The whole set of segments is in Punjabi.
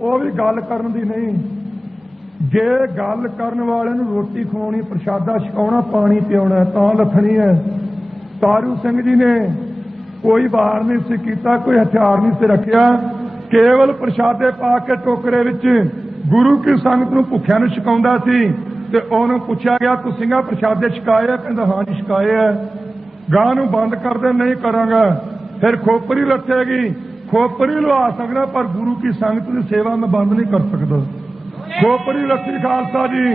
ਉਹ ਵੀ ਗੱਲ ਕਰਨ ਦੀ ਨਹੀਂ। ਜੇ ਗੱਲ ਕਰਨ ਵਾਲੇ ਨੂੰ ਰੋਟੀ ਖਵਾਉਣੀ, ਪ੍ਰਸ਼ਾਦਾ ਛਕਾਉਣਾ, ਪਾਣੀ ਪਿਆਉਣਾ ਤਾਂ ਲੱਥਣੀ ਹੈ। ਤਾਰੂ ਸਿੰਘ ਜੀ ਨੇ ਕੋਈ ਵਾਰ ਨਹੀਂ ਸੀ ਕੀਤਾ, ਕੋਈ ਹਥਿਆਰ ਨਹੀਂ ਸੀ ਰੱਖਿਆ, ਕੇਵਲ ਪ੍ਰਸ਼ਾਦੇ ਪਾ ਕੇ ਟੋਕਰੇ ਵਿੱਚ ਗੁਰੂ ਕੀ ਸੰਗਤ ਨੂੰ ਭੁੱਖਿਆਂ ਨੂੰ ਛਕਾਉਂਦਾ ਸੀ। ਤੇ ਉਹਨੂੰ ਪੁੱਛਿਆ ਗਿਆ, ਤੁਸੀਂ ਆ ਪ੍ਰਸ਼ਾਦੇ ਛਕਾਏ ਆ? ਕਹਿੰਦਾ ਹਾਂ ਜੀ ਛਕਾਏ ਆ। ਗਾਂ ਨੂੰ ਬੰਦ ਕਰਦੇ, ਨਹੀਂ ਕਰਾਂਗਾ। ਫਿਰ ਖੋਪਰੀ ਲੱਥੇਗੀ, ਖੋਪਰੀ ਲਵਾ ਸਕਦਾ, ਪਰ ਗੁਰੂ ਕੀ ਸੰਗਤ ਦੀ ਸੇਵਾ ਮੈਂ ਬੰਦ ਨਹੀਂ ਕਰ ਸਕਦਾ। ਖੋਪਰੀ ਲੱਥੀ ਖਾਲਸਾ ਜੀ।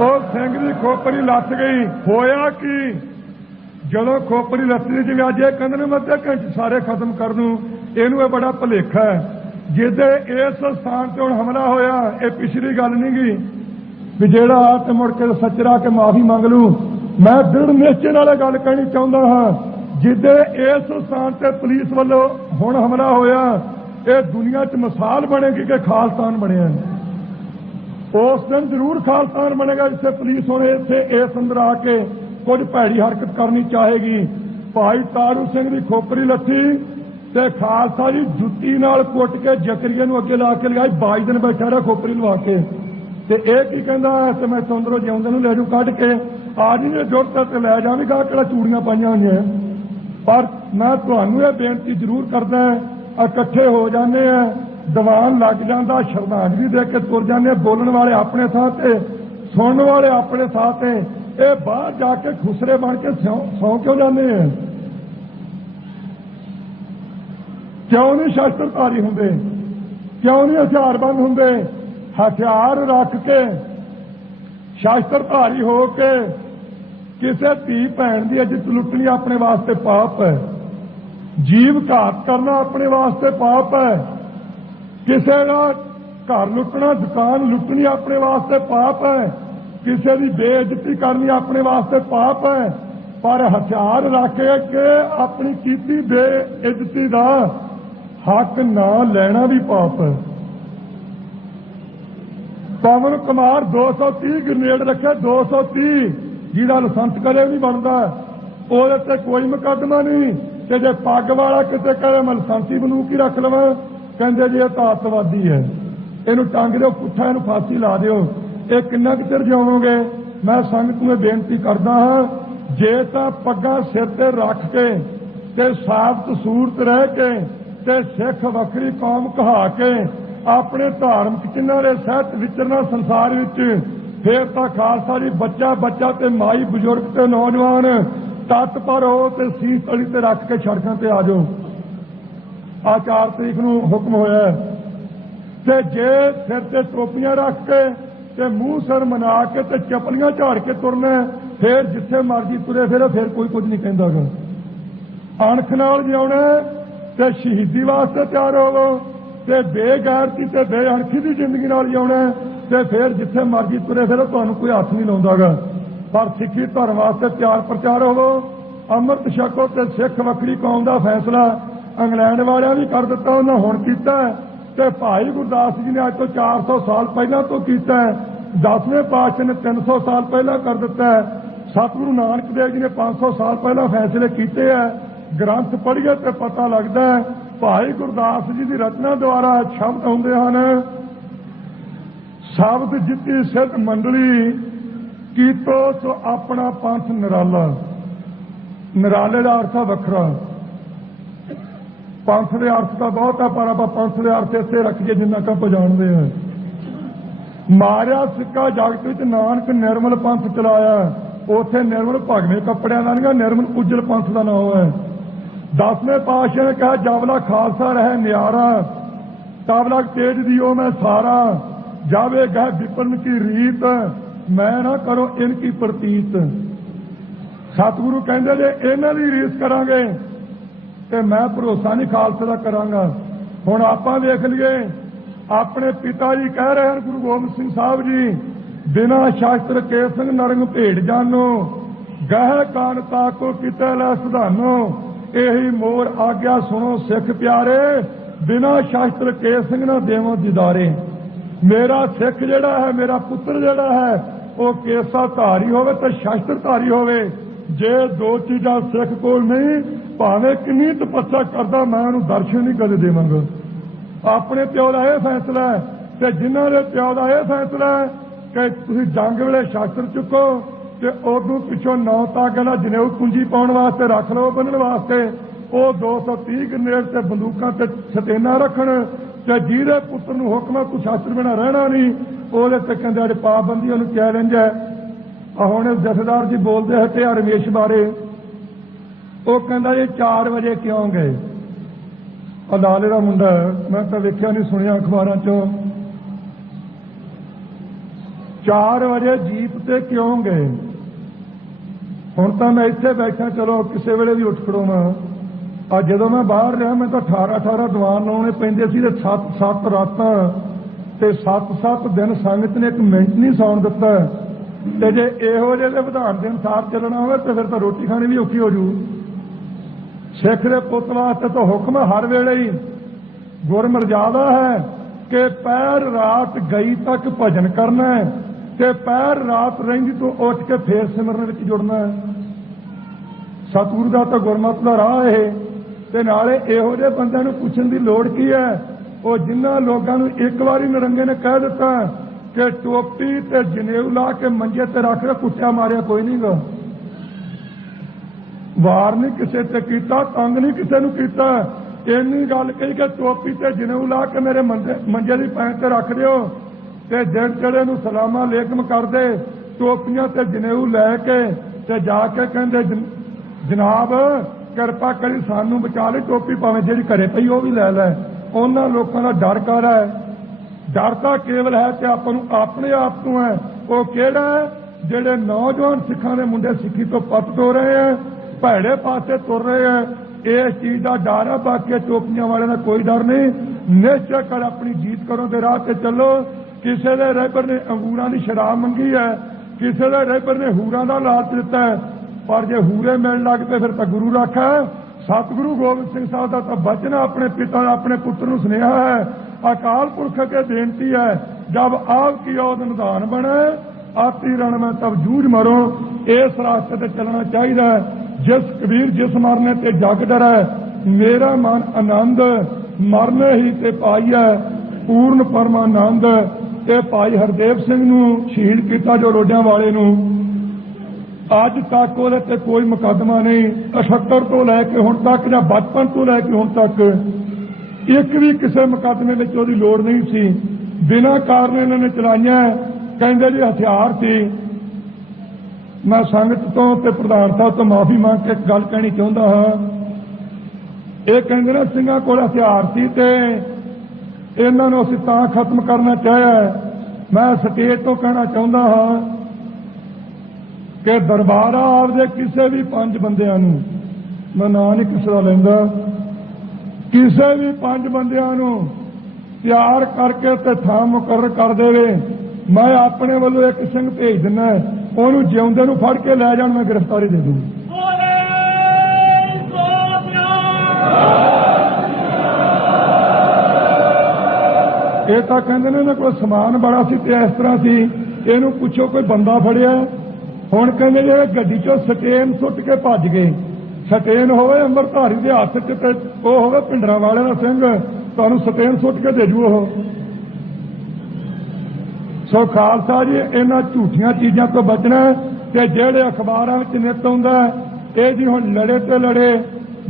ਉਹ ਸਿੰਘ ਦੀ ਖੋਪਰੀ ਲੱਥ ਗਈ। ਹੋਇਆ ਕੀ, ਜਦੋਂ ਖੋਪਰੀ ਲੱਥੀ, ਜਿਵੇਂ ਅੱਜ ਇਹ ਕਹਿੰਦੇ ਨੇ ਮੈਂ ਅੱਧੇ ਘੰਟੇ ਸਾਰੇ ਖਤਮ ਕਰ ਦੂੰ, ਇਹਨੂੰ ਇਹ ਬੜਾ ਭੁਲੇਖਾ ਹੈ। ਜਿਹਦੇ ਇਸ ਸਥਾਨ ਤੇ ਹੁਣ ਹਮਲਾ ਹੋਇਆ, ਇਹ ਪਿਛਲੀ ਗੱਲ ਨਹੀਂ ਗਈ ਵੀ ਜਿਹੜਾ ਆ ਤੇ ਮੁੜ ਕੇ ਸੱਚਰਾ ਕੇ ਮਾਫੀ ਮੰਗ ਲੂ। ਮੈਂ ਦ੍ਰਿੜ ਨਿਸ਼ਚੇ ਨਾਲ ਗੱਲ ਕਹਿਣੀ ਚਾਹੁੰਦਾ ਹਾਂ, ਜਿਹਦੇ ਇਸ ਸਥਾਨ ਤੇ ਪੁਲਿਸ ਵੱਲੋਂ ਹੁਣ ਹਮਲਾ ਹੋਇਆ, ਇਹ ਦੁਨੀਆ 'ਚ ਮਿਸਾਲ ਬਣੇਗੀ ਕਿ ਖਾਲਸਾਨ ਬਣਿਆ। ਉਸ ਦਿਨ ਜ਼ਰੂਰ ਖਾਲਸਾਨ ਬਣੇਗਾ ਜਿੱਥੇ ਪੁਲਿਸ ਹੁਣ ਇੱਥੇ ਇਸ ਅੰਦਰ ਆ ਕੇ ਕੁਝ ਭੈੜੀ ਹਰਕਤ ਕਰਨੀ ਚਾਹੇਗੀ। ਭਾਈ ਤਾਰੂ ਸਿੰਘ ਦੀ ਖੋਪਰੀ ਲੱਥੀ ਤੇ ਖਾਲਸਾ ਜੀ ਜੁੱਤੀ ਨਾਲ ਕੁੱਟ ਕੇ ਜ਼ਕਰੀਆ ਨੂੰ ਅੱਗੇ ਲਾ ਕੇ ਲਗਾਈ। 22 ਦਿਨ ਬੈਠਾ ਰਿਹਾ ਖੋਪਰੀ ਲਵਾ ਕੇ। ਤੇ ਇਹ ਕੀ ਕਹਿੰਦਾ, ਤੇ ਮੈਂ ਚੰਦਰੋਂ ਜਿਉਂਦੇ ਨੂੰ ਲੈ ਜੂ ਕੱਢ ਕੇ, ਆ ਜੀ ਨੇ ਜੁਰਤ ਤੇ ਲੈ ਜਾਵੇਗਾ, ਕਿਹੜਾ ਚੂੜੀਆਂ ਪਾਈਆਂ ਹੋਈਆਂ। ਪਰ ਮੈਂ ਤੁਹਾਨੂੰ ਇਹ ਬੇਨਤੀ ਜ਼ਰੂਰ ਕਰਦਾ, ਇਕੱਠੇ ਹੋ ਜਾਂਦੇ ਆ, ਦੀਵਾਨ ਲੱਗ ਜਾਂਦਾ, ਸ਼ਰਧਾਂਜਲੀ ਦੇ ਕੇ ਤੁਰ ਜਾਂਦੇ। ਬੋਲਣ ਵਾਲੇ ਆਪਣੇ ਥਾਂ ਤੇ, ਸੁਣਨ ਵਾਲੇ ਆਪਣੇ ਥਾਂ ਤੇ, ਇਹ ਬਾਹਰ ਜਾ ਕੇ ਖੁਸਰੇ ਬਣ ਕੇ ਸੌਂ ਕਿਉਂ ਜਾਂਦੇ ਆ? ਕਿਉਂ ਨਹੀਂ ਸ਼ਸਤਰਧਾਰੀ ਹੁੰਦੇ? ਕਿਉਂ ਨਹੀਂ ਹਥਿਆਰਬੰਦ ਹੁੰਦੇ? ਹਥਿਆਰ ਰੱਖ ਕੇ, ਸ਼ਸਤਰਧਾਰੀ ਹੋ ਕੇ ਕਿਸੇ ਧੀ ਭੈਣ ਦੀ ਇੱਜ਼ਤ ਲੁੱਟਣੀ ਆਪਣੇ ਵਾਸਤੇ ਪਾਪ ਹੈ। ਜੀਵ ਘਾਤ ਕਰਨਾ ਆਪਣੇ ਵਾਸਤੇ ਪਾਪ ਹੈ। ਕਿਸੇ ਦਾ ਘਰ ਲੁੱਟਣਾ, ਦੁਕਾਨ ਲੁੱਟਣੀ ਆਪਣੇ ਵਾਸਤੇ ਪਾਪ ਹੈ। ਕਿਸੇ ਦੀ ਬੇਇੱਜ਼ਤੀ ਕਰਨੀ ਆਪਣੇ ਵਾਸਤੇ ਪਾਪ ਹੈ। ਪਰ ਹਥਿਆਰ ਰੱਖ ਕੇ ਆਪਣੀ ਕੀਤੀ ਬੇਇੱਜ਼ਤੀ ਦਾ ਹੱਕ ਨਾ ਲੈਣਾ ਵੀ ਪਾਪ ਹੈ। ਪਵਨ ਕੁਮਾਰ 230 ਗ੍ਰਨੇਡ ਰੱਖੇ, 230, ਜਿਹਦਾ ਲਾਇਸੈਂਸ ਕਦੇ ਨਹੀਂ ਬਣਦਾ, ਉਹਦੇ ਤੇ ਕੋਈ ਮੁਕੱਦਮਾ ਨਹੀਂ। ਤੇ ਜੇ ਪੱਗ ਵਾਲਾ ਕਿਤੇ ਕਹੇ ਮੈਂ ਲਾਇਸੈਂਸੀ ਬੰਦੂਕ ਹੀ ਰੱਖ ਲਵਾਂ, ਕਹਿੰਦੇ ਜੀ ਇਹ ਤਾਂ ਅੱਤਵਾਦੀ ਹੈ, ਇਹਨੂੰ ਟੰਗ ਦਿਓ ਪੁੱਠਾ, ਇਹਨੂੰ ਫਾਂਸੀ ਲਾ ਦਿਓ। ਇਹ ਕਿੰਨਾ ਕੁ ਚਿਰ ਜਿਉਵੋਗੇ? ਮੈਂ ਸੰਗਤ ਨੂੰ ਬੇਨਤੀ ਕਰਦਾ ਹਾਂ, ਜੇ ਤਾਂ ਪੱਗਾਂ ਸਿਰ ਤੇ ਰੱਖ ਕੇ ਤੇ ਸਾਬਤ ਸੂਰਤ ਰਹਿ ਕੇ ਤੇ ਸਿੱਖ ਵੱਖਰੀ ਕੌਮ ਕਹਾ ਕੇ ਆਪਣੇ ਧਾਰਮਿਕ ਚਿੰਨ੍ਹਾਂ ਦੇ ਸਹਿਤ ਵਿਚਰਨਾ ਸੰਸਾਰ ਵਿੱਚ, ਫੇਰ ਤਾਂ ਖਾਲਸਾ ਜੀ ਬੱਚਾ ਬੱਚਾ ਤੇ ਮਾਈ ਬਜ਼ੁਰਗ ਤੇ ਨੌਜਵਾਨ ਤੱਤ ਪਰ ਹੋ ਤੇ ਸੀਸ ਤਲੀ ਤੇ ਰੱਖ ਕੇ ਸੜਕਾਂ ਤੇ ਆ ਜਾਓ। ਆ 4 ਤਰੀਕ ਨੂੰ ਹੁਕਮ ਹੋਇਆ। ਤੇ ਜੇ ਸਿਰ ਤੇ ਟੋਪੀਆਂ ਰੱਖ ਕੇ ਤੇ ਮੂੰਹ ਸਿਰ ਮਨਾ ਕੇ ਤੇ ਚੱਪਲੀਆਂ ਝਾੜ ਕੇ ਤੁਰਨਾ, ਫੇਰ ਜਿੱਥੇ ਮਰਜੀ ਤੁਰੇ ਫਿਰੋ, ਫੇਰ ਕੋਈ ਕੁਝ ਨਹੀਂ ਕਹਿੰਦਾਗਾ। ਅਣਖ ਨਾਲ ਜਿਉਣਾ ਤੇ ਸ਼ਹੀਦੀ ਵਾਸਤੇ ਤਿਆਰ ਹੋਵੋ, ਤੇ ਬੇਗੈਰਤੀ ਤੇ ਬੇਅਣਖੀ ਦੀ ਜ਼ਿੰਦਗੀ ਨਾਲ ਜਿਉਣਾ, ਤੇ ਫੇਰ ਜਿੱਥੇ ਮਰਜੀ ਤੁਰੇ ਫਿਰੋ, ਤੁਹਾਨੂੰ ਕੋਈ ਹੱਥ ਨਹੀਂ ਲਾਉਂਦਾਗਾ। ਪਰ ਸਿੱਖੀ ਧਰਮ ਵਾਸਤੇ ਤਿਆਰ ਪ੍ਰਚਾਰ ਹੋਵੋ, ਅੰਮ੍ਰਿਤ ਛਕੋ ਤੇ ਸਿੱਖ ਵੱਖਰੀ ਕੌਮ ਦਾ ਫੈਸਲਾ ਇੰਗਲੈਂਡ ਵਾਲਿਆਂ ਵੀ ਕਰ ਦਿੱਤਾ, ਉਹਨਾਂ ਹੁਣ ਕੀਤਾ। ਤੇ ਭਾਈ ਗੁਰਦਾਸ ਜੀ ਨੇ ਅੱਜ ਤੋਂ 400 ਸਾਲ ਪਹਿਲਾਂ ਤੋਂ ਕੀਤਾ। 10ਵੇਂ ਪਾਤਸ਼ਾਹ ਨੇ 300 ਸਾਲ ਪਹਿਲਾਂ ਕਰ ਦਿੱਤਾ। ਸਤਿਗੁਰੂ ਨਾਨਕ ਦੇਵ ਜੀ ਨੇ 500 ਸਾਲ ਪਹਿਲਾਂ ਫੈਸਲੇ ਕੀਤੇ ਹੈ। ਗ੍ਰੰਥ ਪੜ੍ਹੀਏ ਤੇ ਪਤਾ ਲੱਗਦਾ ਹੈ। ਭਾਈ ਗੁਰਦਾਸ ਜੀ ਦੀ ਰਚਨਾ ਦੁਆਰਾ ਸ਼ਬਦ ਆਉਂਦੇ ਹਨ, ਸ਼ਬਦ ਜਿੱਤੀ ਸਿੱਧ ਮੰਡਲੀ ਕੀਤੋ ਸੋ ਆਪਣਾ ਪੰਥ ਨਿਰਾਲਾ। ਨਿਰਾਲੇ ਦਾ ਅਰਥ ਵੱਖਰਾ, ਪੰਥ ਦੇ ਅਰਥ ਤਾਂ ਬਹੁਤ ਹੈ, ਪਰ ਆਪਾਂ ਪੰਥ ਦੇ ਅਰਥ ਇੱਥੇ ਰੱਖੀਏ ਜਿੰਨਾ ਕੁ ਆਪਾਂ ਜਾਣਦੇ ਹਾਂ। ਮਾਰਿਆ ਸਿੱਕਾ ਜਗਤ ਵਿੱਚ ਨਾਨਕ ਨਿਰਮਲ ਪੰਥ ਚਲਾਇਆ। ਉੱਥੇ ਨਿਰਮਲ ਭਗਵੇਂ ਕੱਪੜਿਆਂ ਦਾ ਨਹੀਂ, ਨਿਰਮਲ ਉਜਲ ਪੰਥ ਦਾ ਨਾਮ ਹੈ। 10ਵੇਂ ਪਾਤਸ਼ਾਹ ਨੇ ਕਿਹਾ ਜਬਲਾ ਖਾਲਸਾ ਰਹੇ ਨਿਆਰਾ, ਤਬਲਾ ਤੇਜ ਦਿਓ ਮੈਂ ਸਾਰਾ, ਜਾਵੇ ਗਹਿ ਵਿਪਨ ਕੀ ਰੀਤ, ਮੈਂ ਨਾ ਕਰੋ ਇਨ ਕੀ ਪ੍ਰਤੀਤ। ਸਤਿਗੁਰੂ ਕਹਿੰਦੇ ਜੇ ਇਹਨਾਂ ਦੀ ਰੀਸ ਕਰਾਂਗੇ ਤੇ ਮੈਂ ਭਰੋਸਾ ਨਹੀਂ ਖਾਲਸੇ ਦਾ ਕਰਾਂਗਾ। ਹੁਣ ਆਪਾਂ ਵੇਖ ਲਈਏ, ਆਪਣੇ ਪਿਤਾ ਜੀ ਕਹਿ ਰਹੇ ਹਨ ਗੁਰੂ ਗੋਬਿੰਦ ਸਿੰਘ ਸਾਹਿਬ ਜੀ, ਬਿਨਾਂ ਸ਼ਾਸਤਰ ਕੇ ਸਿੰਘ ਨਰੰਗ ਭੇਡ ਜਾਨੋ, ਗਹਿ ਕਾਨ ਤਾਕੋ ਕਿਤੇ ਲੈ ਸੁਧਾਨੋ, ਇਹੀ ਮੋਰ ਆਗਿਆ ਸੁਣੋ ਸਿੱਖ ਪਿਆਰੇ, ਬਿਨਾਂ ਸ਼ਾਸਤਰ ਕੇ ਸਿੰਘ ਨਾ ਦੇਵੋ ਦਿਦਾਰੇ। ਮੇਰਾ ਸਿੱਖ ਜਿਹੜਾ ਹੈ, ਮੇਰਾ ਪੁੱਤਰ ਜਿਹੜਾ ਹੈ, ਉਹ ਕੇਸਾ ਧਾਰੀ ਹੋਵੇ ਤੇ ਸ਼ਾਸਤਰ ਧਾਰੀ ਹੋਵੇ। ਜੇ ਦੋ ਚੀਜ਼ਾਂ ਸਿੱਖ ਕੋਲ ਨਹੀਂ, भावें किन्नी तपस्या करदा मैं उन्हें दर्शन नहीं कदे देवांगा। अपने प्यो का यह फैसला है ते जिन्हां दे प्यो का यह फैसला है कि तुसीं जंग वेले शास्त्र चुको ते उदों पिछों 9 ताकला जनेऊ पूंजी पाउण वास्ते रख लो बन्नण वास्ते वो 230 ग्रेनेड ते बंदूकां ते सतेना रखण ते जिहदे पुत्तर नूं हुक्म तूं शास्त्र बिना रहना नहीं ਉਹਦੇ ਤੇ ਕਹਿੰਦੇ ਅੱਜ ਪਾਬੰਦੀ ਉਹਨੂੰ ਚੈलेंज है। ਹੁਣ ਜਥੇਦਾਰ जी बोलते हटे रमेश बारे वो कहता ये 4 ਵਜੇ क्यों गए। लाले का मुंडा मैं तो वेख्या नहीं सुनिया अखबारों चो 4 वजे जीप से क्यों गए। हुण तो मैं इत्थे बैठा चलो किसी वेले भी उठ खड़ोवां जो मैं बाहर रहा मैं तो 18 दीवान लाने पैंदे सी ते 7 रातां ते 7 दिन संगत ने 1 मिनट नहीं सौण दिता ते जे इहो जिहे विधान दे अनुसार चलना होवे तो फिर तो रोटी खानी भी औखी हो जू। सिख दे पुत वास्ते तो हुक्म हर वेले ही गुरमर्यादा है कि पैर रात गई तक भजन करना है ते पैर रात रहिंदी तो उठ के फिर सिमरन विच जुड़ना है। सतगुरु दा तो गुरमत दा राह है ते नाले इहो जिहे बंदिआं नूं पुछण दी लोड़ की है। वो जिन्हां लोकां नूं एक वारी नरंगे ने कह दिता कि टोपी ते जनेऊ ला के मंजे ते रख के कुੱਟਿਆ मारिया कोई नहीं गा। वार नहीं किसी ते कीता तंग नहीं किसी नूं कीता इन्नी गल कही कि टोपी ते जनेऊ ला के मेरे मंजे दी पैं ते रख दिओ ते दिन चढ़े नूं सलामा लेकम कर दे टोपियां ते जनेऊ लैके ते जाके कहंदे जनाब किरपा करी सानू बचा ले टोपी भावें जिहड़ी घरे पई वो भी लै लै। उन्हां लोकां दा डर कर है डर तां केवल है कि आपां नूं अपने आप तो है वो किहड़ा है जिहड़े नौजवान सिखां दे मुंडे सिੱਖੀ तो पत टो रहे हैं भैड़े पासे तुर रहे हैं इस चीज़ का डर है। बाकी टोपियां वाले का कोई डर नहीं। निश्चय कर अपनी जीत करो दे राह ते चलो। किसी दे रहबर ने अंगूरां दी शराब मंगी है किसी दे रहबर ने हूरां दा लालच दिता है पर जे हूरे मिलण लग पे फिर तां गुरु रखा है। सतगुरु गोबिंद सिंह साहब का तो बचन अपने पिता अपने पुत्र नूं सुनेहा है अकाल पुरख अगे बेनती है जब आपकी ओद निधान बने आती रण में तब जूझ मरो। इस रास्ते ते चलना चाहिए जिस कबीर जिस मरने ते जग डरै मेरा मन आनंद मरने ही ते पाईए पूर्ण परमानंद। ये भाई हरदेव सिंह नूं शहीद किया जो रोडियां वाले नूं अज तक वो कोई मुकदमा नहीं 78 तो लैके हुण तक या बचपन तो लैके हुण तक एक भी किसी मुकदमे में उसकी लोड़ नहीं सी। बिना कारण इन्होंने चलाइया कहते जी हथियार सी। मैं संगत तो प्रधान साहब तो माफी मांग के एक गल कहनी चाहता हाँ ये कहते ना सिंघां कोल हथियार सी ते इन्हां नूं असीं तां खत्म करना चाहिए। मैं स्टेज तो कहना चाहता हाँ कि दरबारा आपदे किसी भी 5 बंदियां नूं मैं नां नहीं किसी दा लैंदा किसी भी 5 बंदियां नूं तैयार करके ते थां मुकर्रर कर देवे मैं अपने वालों एक सिंह भेज दिना उन्होंने जिउंदे नूं फड़ के लै जाण मैं गिरफ्तारी दे दूँ। ये तो कहते ने इन्हां कोल समान बड़ा सी ते इस तरह सी इहनूं पुछो कोई बंदा फड़िया हुण कहंदे जे गड्डी चों सटेन सुट के भज गए। सटेन होवे अंबरधारी दे हत्थ च ते ओह होवे पिंडरां वाले दा सिंह तुहानूं सटेन सुट के दे जू ओह। सो खालसा जी इन्हां झूठियां चीज़ां तो बचना ते जिहड़े अखबारां विच नित आउंदा ये जी हुण लड़े ते लड़े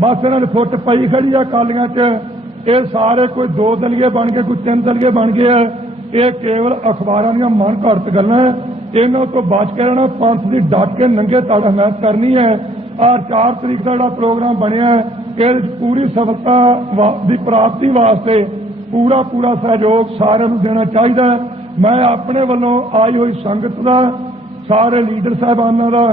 बस इन्हां ने फुट पई खड़ी आ अकालियां च ये सारे कोई 2 दलिए बन गए कोई 3 दलिए बन गए ये केवल अखबारां दीयां मन घड़त गल्लां इन्हों तो बच के रहना। पंथ की डट के नंगे तड़ हमायत करनी है और 4 तरीक का जो प्रोग्राम बनया है पूरी सफलता की प्राप्ति वास्ते पूरा पूरा सहयोग सारे देना चाहिए। मैं अपने वालों आई हुई संगत का सारे लीडर साहबानों का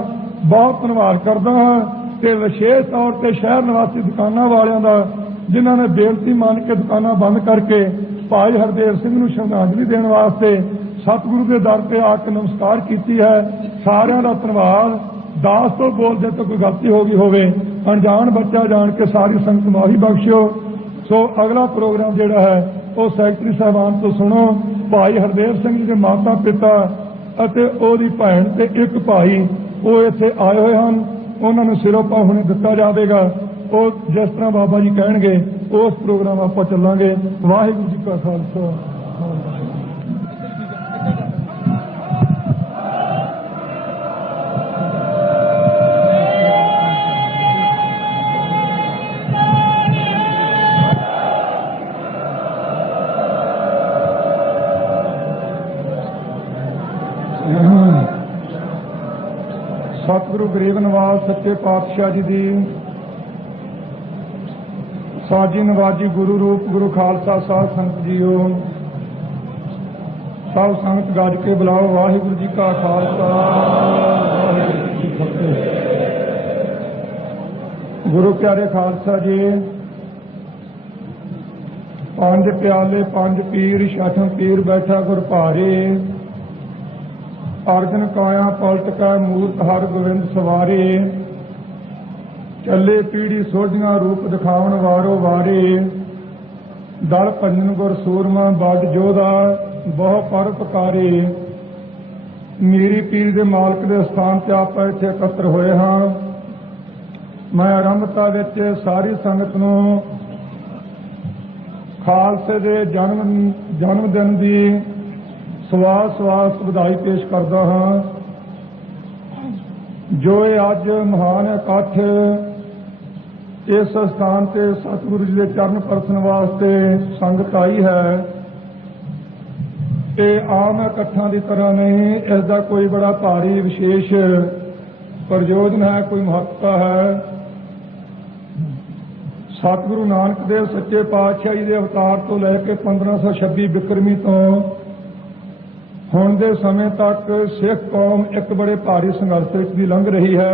बहुत धन्यवाद करता हाँ ते विशेष तौर पर शहर निवासी दुकानों वालों का जिन्होंने बेनती मान के दुकाना बंद करके भाई हरदेव सिंह नूं श्रद्धांजलि देने वास्ते सतगुरु के दर पे आके नमस्कार की है। सारिਆਂ ਦਾ धन्यवाद। दास तो बोलते तो कोई गलती हो गई होवे अनजान बच्चा जान के सारी संगत माफी बख्शियो। सो अगला प्रोग्राम जिहड़ा है वो सैकटरी साहबान तो सुनो। भाई हरदेव सिंह जी के माता पिता अते ओदी भैन ते एक भाई वो इत्थे आए हुए हैं उन्होंने सिरों पाहुणे दिता जाएगा। ਉਹ ਜਿਸ ਤਰ੍ਹਾਂ ਬਾਬਾ ਜੀ ਕਹਿਣਗੇ ਉਸ ਪ੍ਰੋਗਰਾਮ ਆਪਾਂ ਚੱਲਾਂਗੇ। ਵਾਹਿਗੁਰੂ ਜੀ ਕਾ ਖਾਲਸਾ। सतगुरु गरीब नवाज सच्चे पातशाह जी की साजी नवाजी गुरु रूप गुरु खालसा साध संगत जीओ, सब संगत गज के बुलाओ। वाहिगुरु जी का खालसा वाहिगुरू जी की फतेह। गुरु प्यारे खालसा जी, पंज प्याले पंज पीर छठम पीर बैठा गुर भारे, अर्जन काया पलट का मूर्त हर गोविंद सवारे, चले पीढ़ी सोझियां रूप दिखावन वारो वारे, दल भंजन गुर सूरमा बड जोधा बहु पर पकारे। मेरी पीर दे मालक दे स्थान ते आप इत्थे एकत्र होए हां। मैं आरंभता विच सारी संगत नूं खालसे दे जन्म दिन दी सवास ਵਧਾਈ पेश करता हाँ। जो अज महान इकट्ठ इस स्थान से सतगुरु जी के चरण परसन वास्ते संगत आई है, ये आम इकट्ठा की तरह नहीं, इसका कोई बड़ा भारी विशेष प्रयोजन है, कोई महत्ता है। सतगुरु नानक देव सच्चे पातशाही के अवतार तो लैके 1526 बिक्रमी तो ਹੁਣ ਦੇ ਸਮੇਂ ਤੱਕ ਸਿੱਖ ਕੌਮ ਇੱਕ ਬੜੇ ਭਾਰੀ ਸੰਘਰਸ਼ ਵਿੱਚ ਵੀ ਲੰਘ ਰਹੀ ਹੈ।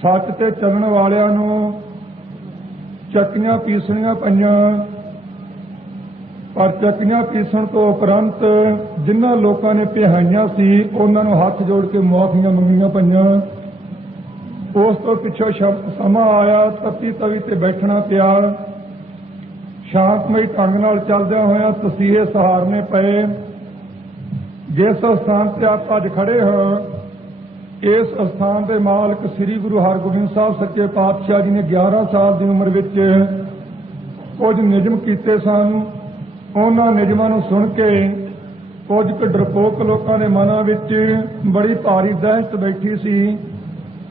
ਸੱਚ ਤੇ ਚੱਲਣ ਵਾਲਿਆਂ ਨੂੰ ਚੱਕੀਆਂ ਪੀਸਣੀਆਂ ਪਈਆਂ, ਪਰ ਚੱਕੀਆਂ ਪੀਸਣ ਤੋਂ ਉਪਰੰਤ ਜਿਨ੍ਹਾਂ ਲੋਕਾਂ ਨੇ ਪਿਹਾਈਆਂ ਸੀ ਉਹਨਾਂ ਨੂੰ ਹੱਥ ਜੋੜ ਕੇ ਮੁਆਫੀਆਂ ਮੰਗੀਆਂ ਪਈਆਂ। ਉਸ ਤੋਂ ਪਿੱਛੋਂ ਸਮਾਂ ਆਇਆ, ਤੱਤੀ ਤਵੀ ਤੇ ਬੈਠਣਾ ਪਿਆ। शांतमई ढंग नाल चलदे होया तसीहे सहारने पए। जिस स्थान से आप अज खड़े हो, इस स्थान के मालक श्री गुरु हरगोबिंद साहब सच्चे पातशाह जी ने 11 साल की उम्र विच कुछ निजम कीते सन। उन्हां निजमां नूं सुन के कुछ डरपोक लोकां दे मनां विच बड़ी भारी दहशत बैठी सी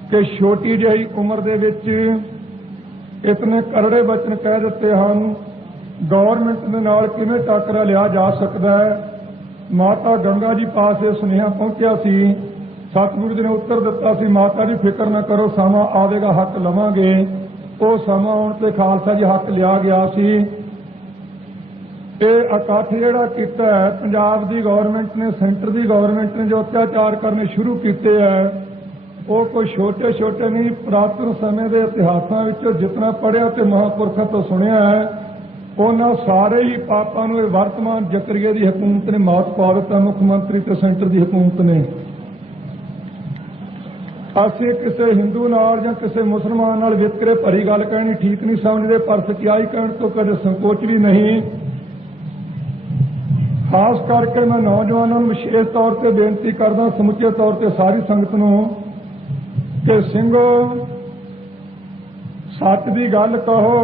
कि छोटी जिही उम्र दे विच इतने करड़े वचन कह दिते हैं। गौरमेंट के नाल किवें टाकरा लिया जा सकता है। माता गंगा जी पास ये सुनेहा पहुंचा सी, सतगुरु जी ने उत्तर दिता सी, माता जी फिक्र न करो, समा आवेगा, हक लवांगे। वो समा आउण ते खालसा जी हक लिया गया सी। ये इकट्ठ जिहड़ा कीता है पंजाब की गौरमेंट ने, सेंटर की गौरमेंट ने जो अत्याचार करने शुरू किए है, वो कोई छोटे छोटे नहीं। पुरातन समय के इतिहासां विचों जितना पढ़िया तो महापुरखों तो सुनिया है, उन्होंने सारे ही पापां नूं वर्तमान जकरिया की हुकूमत ने मौत पा दिता, मुख्यमंत्री ते सेंटर की हुकूमत ने। असीं किसी हिंदू नाल जां किसी मुसलमान नाल वितकरे भरी गल कहनी ठीक नहीं समझते, पर सच्चाई कहण तो कदे संकोच भी नहीं। खास करके मैं नौजवानों को विशेष तौर पर बेनती करदा, समुचे तौर पर सारी संगत नूं कि ਸਿੰਘੋ सच की गल कहो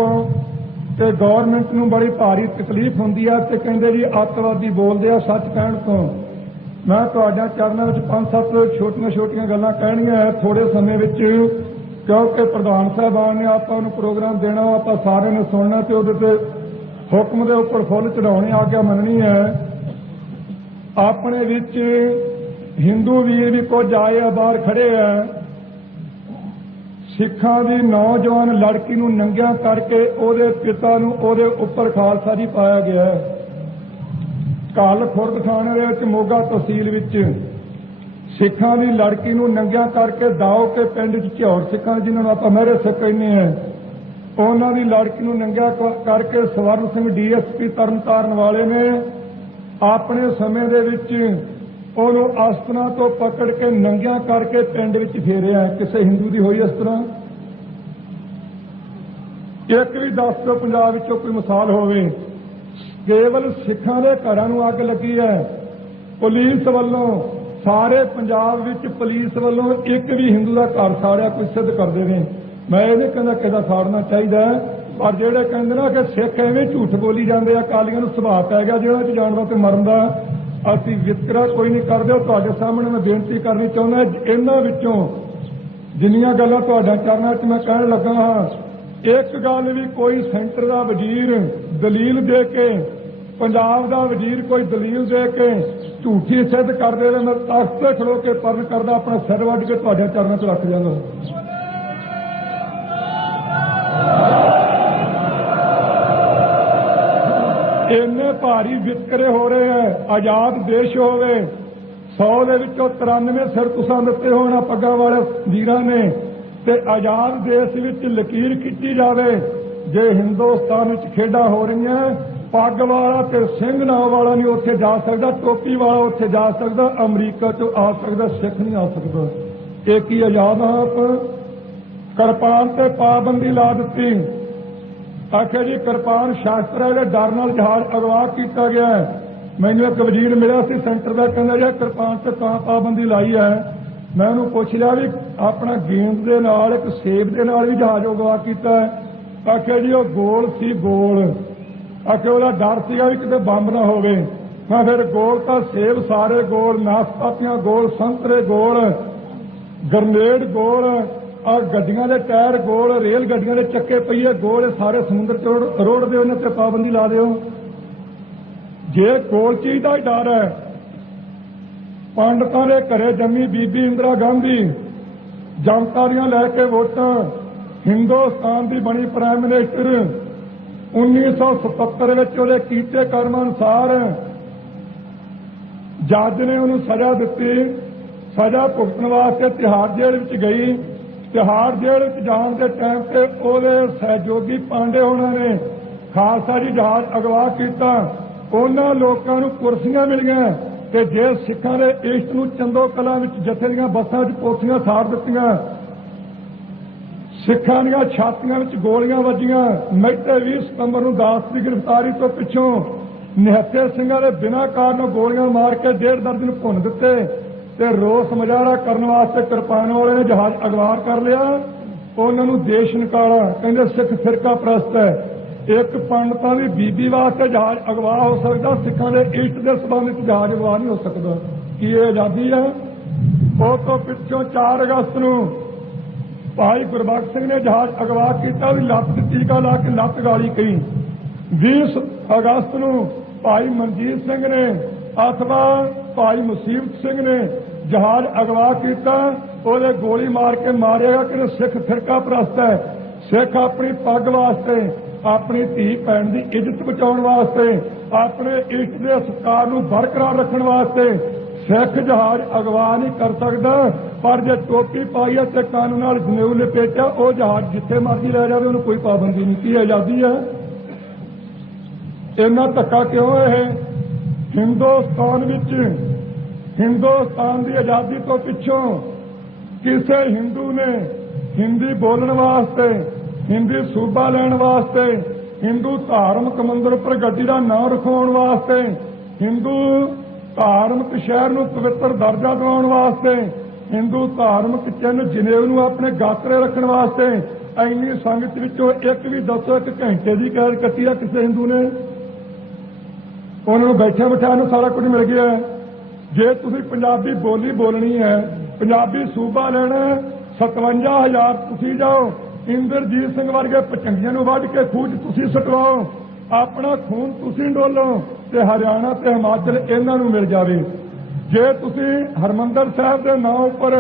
कि गौरमेंट नूं बड़ी भारी तकलीफ हुंदी है ते कहंदे जी अतवादी बोलदे आ सच कहण तो। मैं तुहाडे चरणों विच 5-7 छोटियां छोटियां गल्लां कहणीਆਂ है थोड़े समय विच, क्योंकि प्रधान साहबान ने आपां नूं प्रोग्राम देना, आपां सारे ने सुनना ते उहदे ते हुक्म दे उपर फुੱਲ चढ़ाउणे, आग्या मननी है। अपने विच हिंदू वीर भी कुछ आए आ, बाहर खड़े है। सिखां दी नौजवान लड़की नूं नंगिया करके ओहदे पिता नूं ओहदे उपर खालसा जी पाया गया है। कल खुर्द थाणे दे विच मोगा तहसील विच सिखां दी लड़की नूं नंगिया करके दाओ के पिंड च झौर सिखां जिन्हां नूं आपां मेरे सिख कहने हैं, उन्हां दी लड़की नूं नंगिया करके स्वर्ण सिंह DSP तरनताਰਨ वाले ने अपने समय दे विच ਉਹਨੂੰ ਅਸਤਰਾਂ ਤੋਂ ਪਕੜ ਕੇ ਨੰਗਿਆਂ ਕਰਕੇ ਪਿੰਡ ਵਿੱਚ ਫੇਰਿਆ। ਕਿਸੇ ਹਿੰਦੂ ਦੀ ਹੋਈ ਇਸ ਤਰ੍ਹਾਂ? ਇੱਕ ਵੀ ਦੱਸ ਦਿਓ ਪੰਜਾਬ ਵਿੱਚੋਂ ਕੋਈ ਮਿਸਾਲ ਹੋਵੇ। ਕੇਵਲ ਸਿੱਖਾਂ ਦੇ ਘਰਾਂ ਨੂੰ ਅੱਗ ਲੱਗੀ ਹੈ ਪੁਲਿਸ ਵੱਲੋਂ। ਸਾਰੇ ਪੰਜਾਬ ਵਿੱਚ ਪੁਲਿਸ ਵੱਲੋਂ ਇੱਕ ਵੀ ਹਿੰਦੂ ਦਾ ਘਰ ਸਾੜਿਆ ਕੋਈ ਸਿੱਧ ਕਰਦੇ ਨੇ। मैं ये नहीं कहना किसी साड़ना चाहिए, पर जेडे कहते ना कि सिख एवं झूठ बोली जाते अकालियों को सुभाव पै गया जेलों च जाण दा ते मरन दा। असीं वितकरा कोई नहीं करते। तुहाडे सामने मैं बेनती करनी चाहुंदा, इन्हां विचों जिन्नियां गल्लां तुहाडे चरनां च मैं कहण लगा हाँ, एक गल भी कोई सेंटर का वजीर दलील दे के, पंजाब का वजीर कोई दलील दे के झूठी सिद्ध कर दे, मैं तख्त ते खड़ो के परण करदा अपना सिर वड्ड के तुहाडे चरनां च रख जांगा। इन्ने भारी वितकरे हो रहे हैं। आजाद देश होवे 100 ਦੇ ਵਿੱਚੋਂ 93 सिर तुसां दित्ते होण पग्गां वाले वीरां ने, ते आजाद देश विच लकीर खिੱਚੀ जावे जे हिंदुस्तान विच खेडां हो रही हैं, पग वाला ते सिंह नाम वाला नहीं उत्थे जा सकदा, टोपी वाला उत्थे जा सकदा, अमरीका चों आ सकदा, सिख नहीं आ सकदा। एक ही आजाद आप किरपान ते पाबंदी ला दित्ती। आखिर जी किरपान शास्त्र है, डर नाल जहाज अगवा किया गया है। मैनू एक वजीर मिला सी सेंटर का, कहना जी किरपान से कहाँ पाबंदी लाई है। मैं उन्होंने पूछ लिया भी अपना गेंद के नाल एक सेब के नाल भी जहाज अगवा किया है। आखिर जी वो गोल सी गोल, आखिर वह डर सीगा भी किते बंब ना होवे। मैं फिर गोल तो सेब सारे गोल, नाशपातियां गोल, संतरे गोल, ग्रनेड गोल, और गड्डियां दे टायर गोल, रेल गड्डियां दे चक्के पहिए गोल, सारे समुद्र च रोड़ दे उन्हें ते पाबंदी ला दिओ। जे गोल चीज का डर है, पंडितां दे घरे जम्मी बीबी इंदिरा गांधी जनता दियां लैके वोटां हिंदुस्तान की बनी प्राइम मिनिस्टर 1977 विच उहदे कीते कर्म अनुसार जज ने उन्होंने सजा दी। सजा भुगतण वास्ते तिहाड़ जेल विच गई। तिहाड़ जेल जाण के टाइम से ਉਹਦੇ सहयोगी पांडे होना ने खालसा जी जहाज अगवा किया। उन्होंने लोगों को कुर्सियां मिलियां कि जे सिखां दे इष्ट नूं चंदो कलां विच जथे दीआं बसां च पोथियां साड़ दित्तियां, सिखां दीआं छातियां विच गोलियां वजियां। महीते 20 सितंबर नूं दास की गिरफ्तारी तो पिछों निहत्थे सिंघां दे बिना कारण गोलियां मार के 1.5 दर्जन भुन दिते ते रोस मुजाहरा करने वास्ते किरपान वाले ने जहाज अगवा कर लिया। उन्होंने देश निकाला, कहते सिख फिरका प्रस्त है। एक पंडितां दी बीबी वास्ते जहाज अगवा हो सकता, सिखां दे इष्ट के संबंध जहाज अगवा नहीं हो सकता। की ये आजादी है? उस तो पिछों 4 अगस्त नूं भाई गुरबख्श सिंह ने जहाज अगवा किया, लत्त ते टीका ला के लत्त गाली कही। 20 अगस्त नूं भाई मनजीत सिंह ने अथवा भाई मुसीबत सिंह ने जहाज अगवा किया, ਉਹਦੇ गोली मार के मारेगा कि सिख फिरका प्रस्त है। सिख अपनी पग वास्ते, अपनी धी भैन की इज्जत बचाने वास्ते, अपने इष्ट के सत्कार को बरकरार रखने वास्ते सिख जहाज अगवा नहीं कर सकता। पर जे टोपी पाई है तो कान नाल जनेऊ लपेटा, वो जहाज जिथे मर्जी लै जाए, उन्होंने कोई पाबंदी नहीं। की आजादी है? इन्ना धक्का क्यों है? हिंदुस्तान विच हिंदुस्तान की आजादी तो पिछों किसी हिंदू ने हिंदी बोलने वास्ते, हिंदी सूबा लैण वास्ते, हिंदू धार्मिक मंदिर पर गड्डी का नाम रखवाउण वास्ते, हिंदू धार्मिक शहर नूं पवित्र दर्जा दिवाउण वास्ते, हिंदू धार्मिक चिन्ह जनेऊ नूं अपने गात्रे रखण वास्ते इन्नी संगत विचों एक भी दसो एक घंटे की कैद कट्टी है किसी हिंदू ने? उन्होंने बैठे बिठाए सारा कुछ मिल गया है। जे तुसीं पंजाबी बोली बोलनी है, पंजाबी सूबा लेना, 57,000 तुसीं जाओ, इंद्रजीत सिंह वर्गे पचंगियां नूं वढ के खूह च तुसीं सटवाओ, अपना खून तुसीं डोलो ते हरियाणा ते हिमाचल इन्हां नूं मिल जावे। जे तुसीं हरमंदर साहिब दे नाम उपर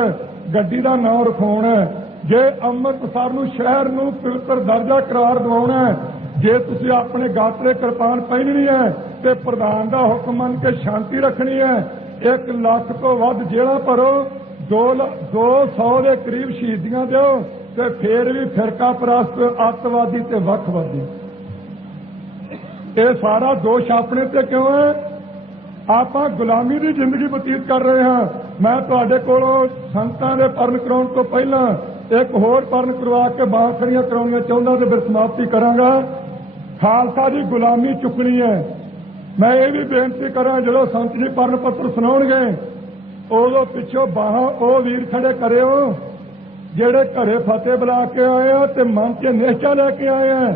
गड्डी दा नाम रखाउणा है, जे अमृतसर नूं शहर नूं पवित्र दर्जा करार दिवाउणा है, जे तुसीं अपने गात्रे किरपान पहननी है ते प्रधान दा हुक्म मन के शांति रखनी है, 1 लाख तो वध जेला भरो, 200 के करीब शहीदियां दो, ते फिर भी फिरका परस्त अतवादी ते वखवादी। ये सारा दोष अपने ते क्यों है? आप गुलामी की जिंदगी बतीत कर रहे हैं। मैं तुहाडे कोलों संतां दे परण कराउण तो पहला एक होर परण करवा के बांह खड़ियां कराउणियां चाहुंदा ते फिर समाप्ति करांगा। खालसा की गुलामी चुकनी है। मैं ये भी बेनती करा, जो संत जी परण पत्र सुनाउणगे उदों पिछों बाहां ओ वीर खड़े करिओ ਜਿਹੜੇ ਘਰੇ ਫਤਿਹ ਬੁਲਾ ਕੇ ਆਏ ਆ ਤੇ ਮਨ 'ਚ ਨਿਸ਼ਚਾ ਲੈ ਕੇ ਆਏ ਆ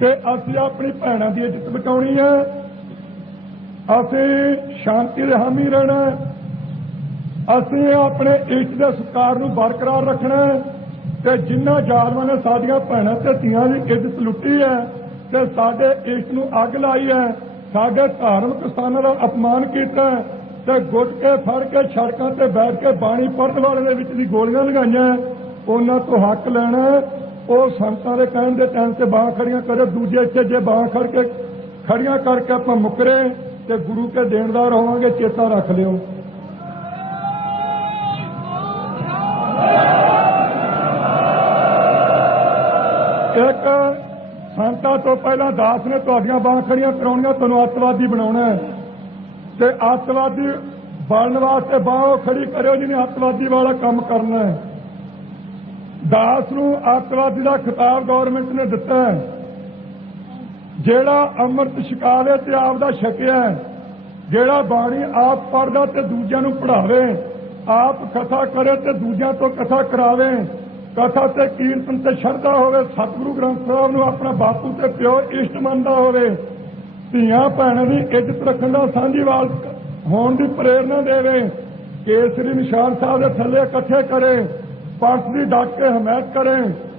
ਕਿ ਅਸੀਂ ਆਪਣੀ ਭੈਣਾਂ ਦੀ ਇੱਜ਼ਤ ਬਚਾਉਣੀ ਹੈ, ਅਸੀਂ ਸ਼ਾਂਤੀ ਦੇ ਹਾਮੀ ਰਹਿਣਾ, ਅਸੀਂ ਆਪਣੇ ਇਸ਼ਟ ਦੇ ਸਤਿਕਾਰ ਨੂੰ ਬਰਕਰਾਰ ਰੱਖਣਾ ਤੇ ਜਿਨ੍ਹਾਂ ਜ਼ਾਲਮਾਂ ਨੇ ਸਾਡੀਆਂ ਭੈਣਾਂ ਤੇ ਧੀਆਂ ਦੀ ਇੱਜ਼ਤ ਲੁੱਟੀ ਹੈ ਤੇ ਸਾਡੇ ਇਸ਼ਟ ਨੂੰ ਅੱਗ ਲਾਈ ਹੈ, ਸਾਡੇ ਧਾਰਮਿਕ ਸਥਾਨਾਂ ਦਾ ਅਪਮਾਨ ਕੀਤਾ ਤੇ ਗੁੱਟ ਕੇ ਫੜ ਕੇ ਸੜਕਾਂ ਤੇ ਬੈਠ ਕੇ ਬਾਣੀ ਪੜ੍ਹਨ ਵਾਲੇ ਦੇ ਵਿੱਚ ਦੀ ਗੋਲੀਆਂ ਲਗਾਈਆਂ, ਉਹਨਾਂ ਤੋਂ ਹੱਕ ਲੈਣਾ। ਉਹ ਸੰਤਾਂ ਦੇ ਕਹਿਣ ਦੇ ਟਾਈਮ ਤੇ ਬਾਹਾਂ ਖੜੀਆਂ ਕਰੇ, ਦੂਜੇ ਇੱਥੇ ਜੇ ਬਾਹਾਂ ਖੜੀਆਂ ਕਰਕੇ ਆਪਾਂ ਮੁਕਰੇ ਤੇ ਗੁਰੂ ਕੇ ਦੇਣਦਾਰ ਹੋਵਾਂਗੇ, ਚੇਤਾ ਰੱਖ ਲਿਓ। ਇੱਕ ਸੰਤਾਂ ਤੋਂ ਪਹਿਲਾਂ ਦਾਸ ਨੇ ਤੁਹਾਡੀਆਂ ਬਾਹਾਂ ਖੜੀਆਂ ਕਰਾਉਣੀਆਂ, ਤੁਹਾਨੂੰ ਅੱਤਵਾਦੀ ਬਣਾਉਣਾ ਤੇ ਅੱਤਵਾਦੀ ਬਣਨ ਵਾਸਤੇ ਬਾਹ ਖੜੀ ਕਰਿਓ ਜਿਹਨੇ ਅੱਤਵਾਦੀ ਵਾਲਾ ਕੰਮ ਕਰਨਾ ਹੈ। ਦਾਸ ਨੂੰ ਅੱਤਵਾਦੀ ਦਾ ਖਿਤਾਬ ਗੌਰਮੈਂਟ ਨੇ ਦਿੱਤਾ ਹੈ। ਜਿਹੜਾ ਅੰਮ੍ਰਿਤ ਛਕਾ ਲੇ ਤੇ ਆਪ ਦਾ ਛਕਿਆ, ਜਿਹੜਾ ਬਾਣੀ ਆਪ ਪੜ੍ਹਦਾ ਤੇ ਦੂਜਿਆਂ ਨੂੰ ਪੜ੍ਹਾਵੇ, ਆਪ ਕਥਾ ਕਰੇ ਤੇ ਦੂਜਿਆਂ ਤੋਂ ਕਥਾ ਕਰਾਵੇ, ਕਥਾ ਤੇ ਕੀਰਤਨ ਤੇ ਸ਼ਰਧਾ ਹੋਵੇ, ਸਤਿਗੁਰੂ ਗ੍ਰੰਥ ਸਾਹਿਬ ਨੂੰ ਆਪਣਾ ਬਾਪੂ ਤੇ ਪਿਓ ਇਸ਼ਟ ਮੰਨਦਾ ਹੋਵੇ, ਧੀਆਂ ਭੈਣਾਂ ਦੀ ਇੱਜ਼ਤ ਰੱਖਣ ਦਾ ਸਾਂਝੀਵਾਲ ਹੋਣ ਦੀ ਪ੍ਰੇਰਨਾ ਦੇਵੇ, ਕੇਸਰੀ ਨਿਸ਼ਾਨ ਸਾਹਿਬ ਦੇ ਥੱਲੇ ਇਕੱਠੇ ਕਰੇ, ਪੰਥ ਦੀ ਡਟ ਕੇ ਹਮਾਇਤ ਕਰੇ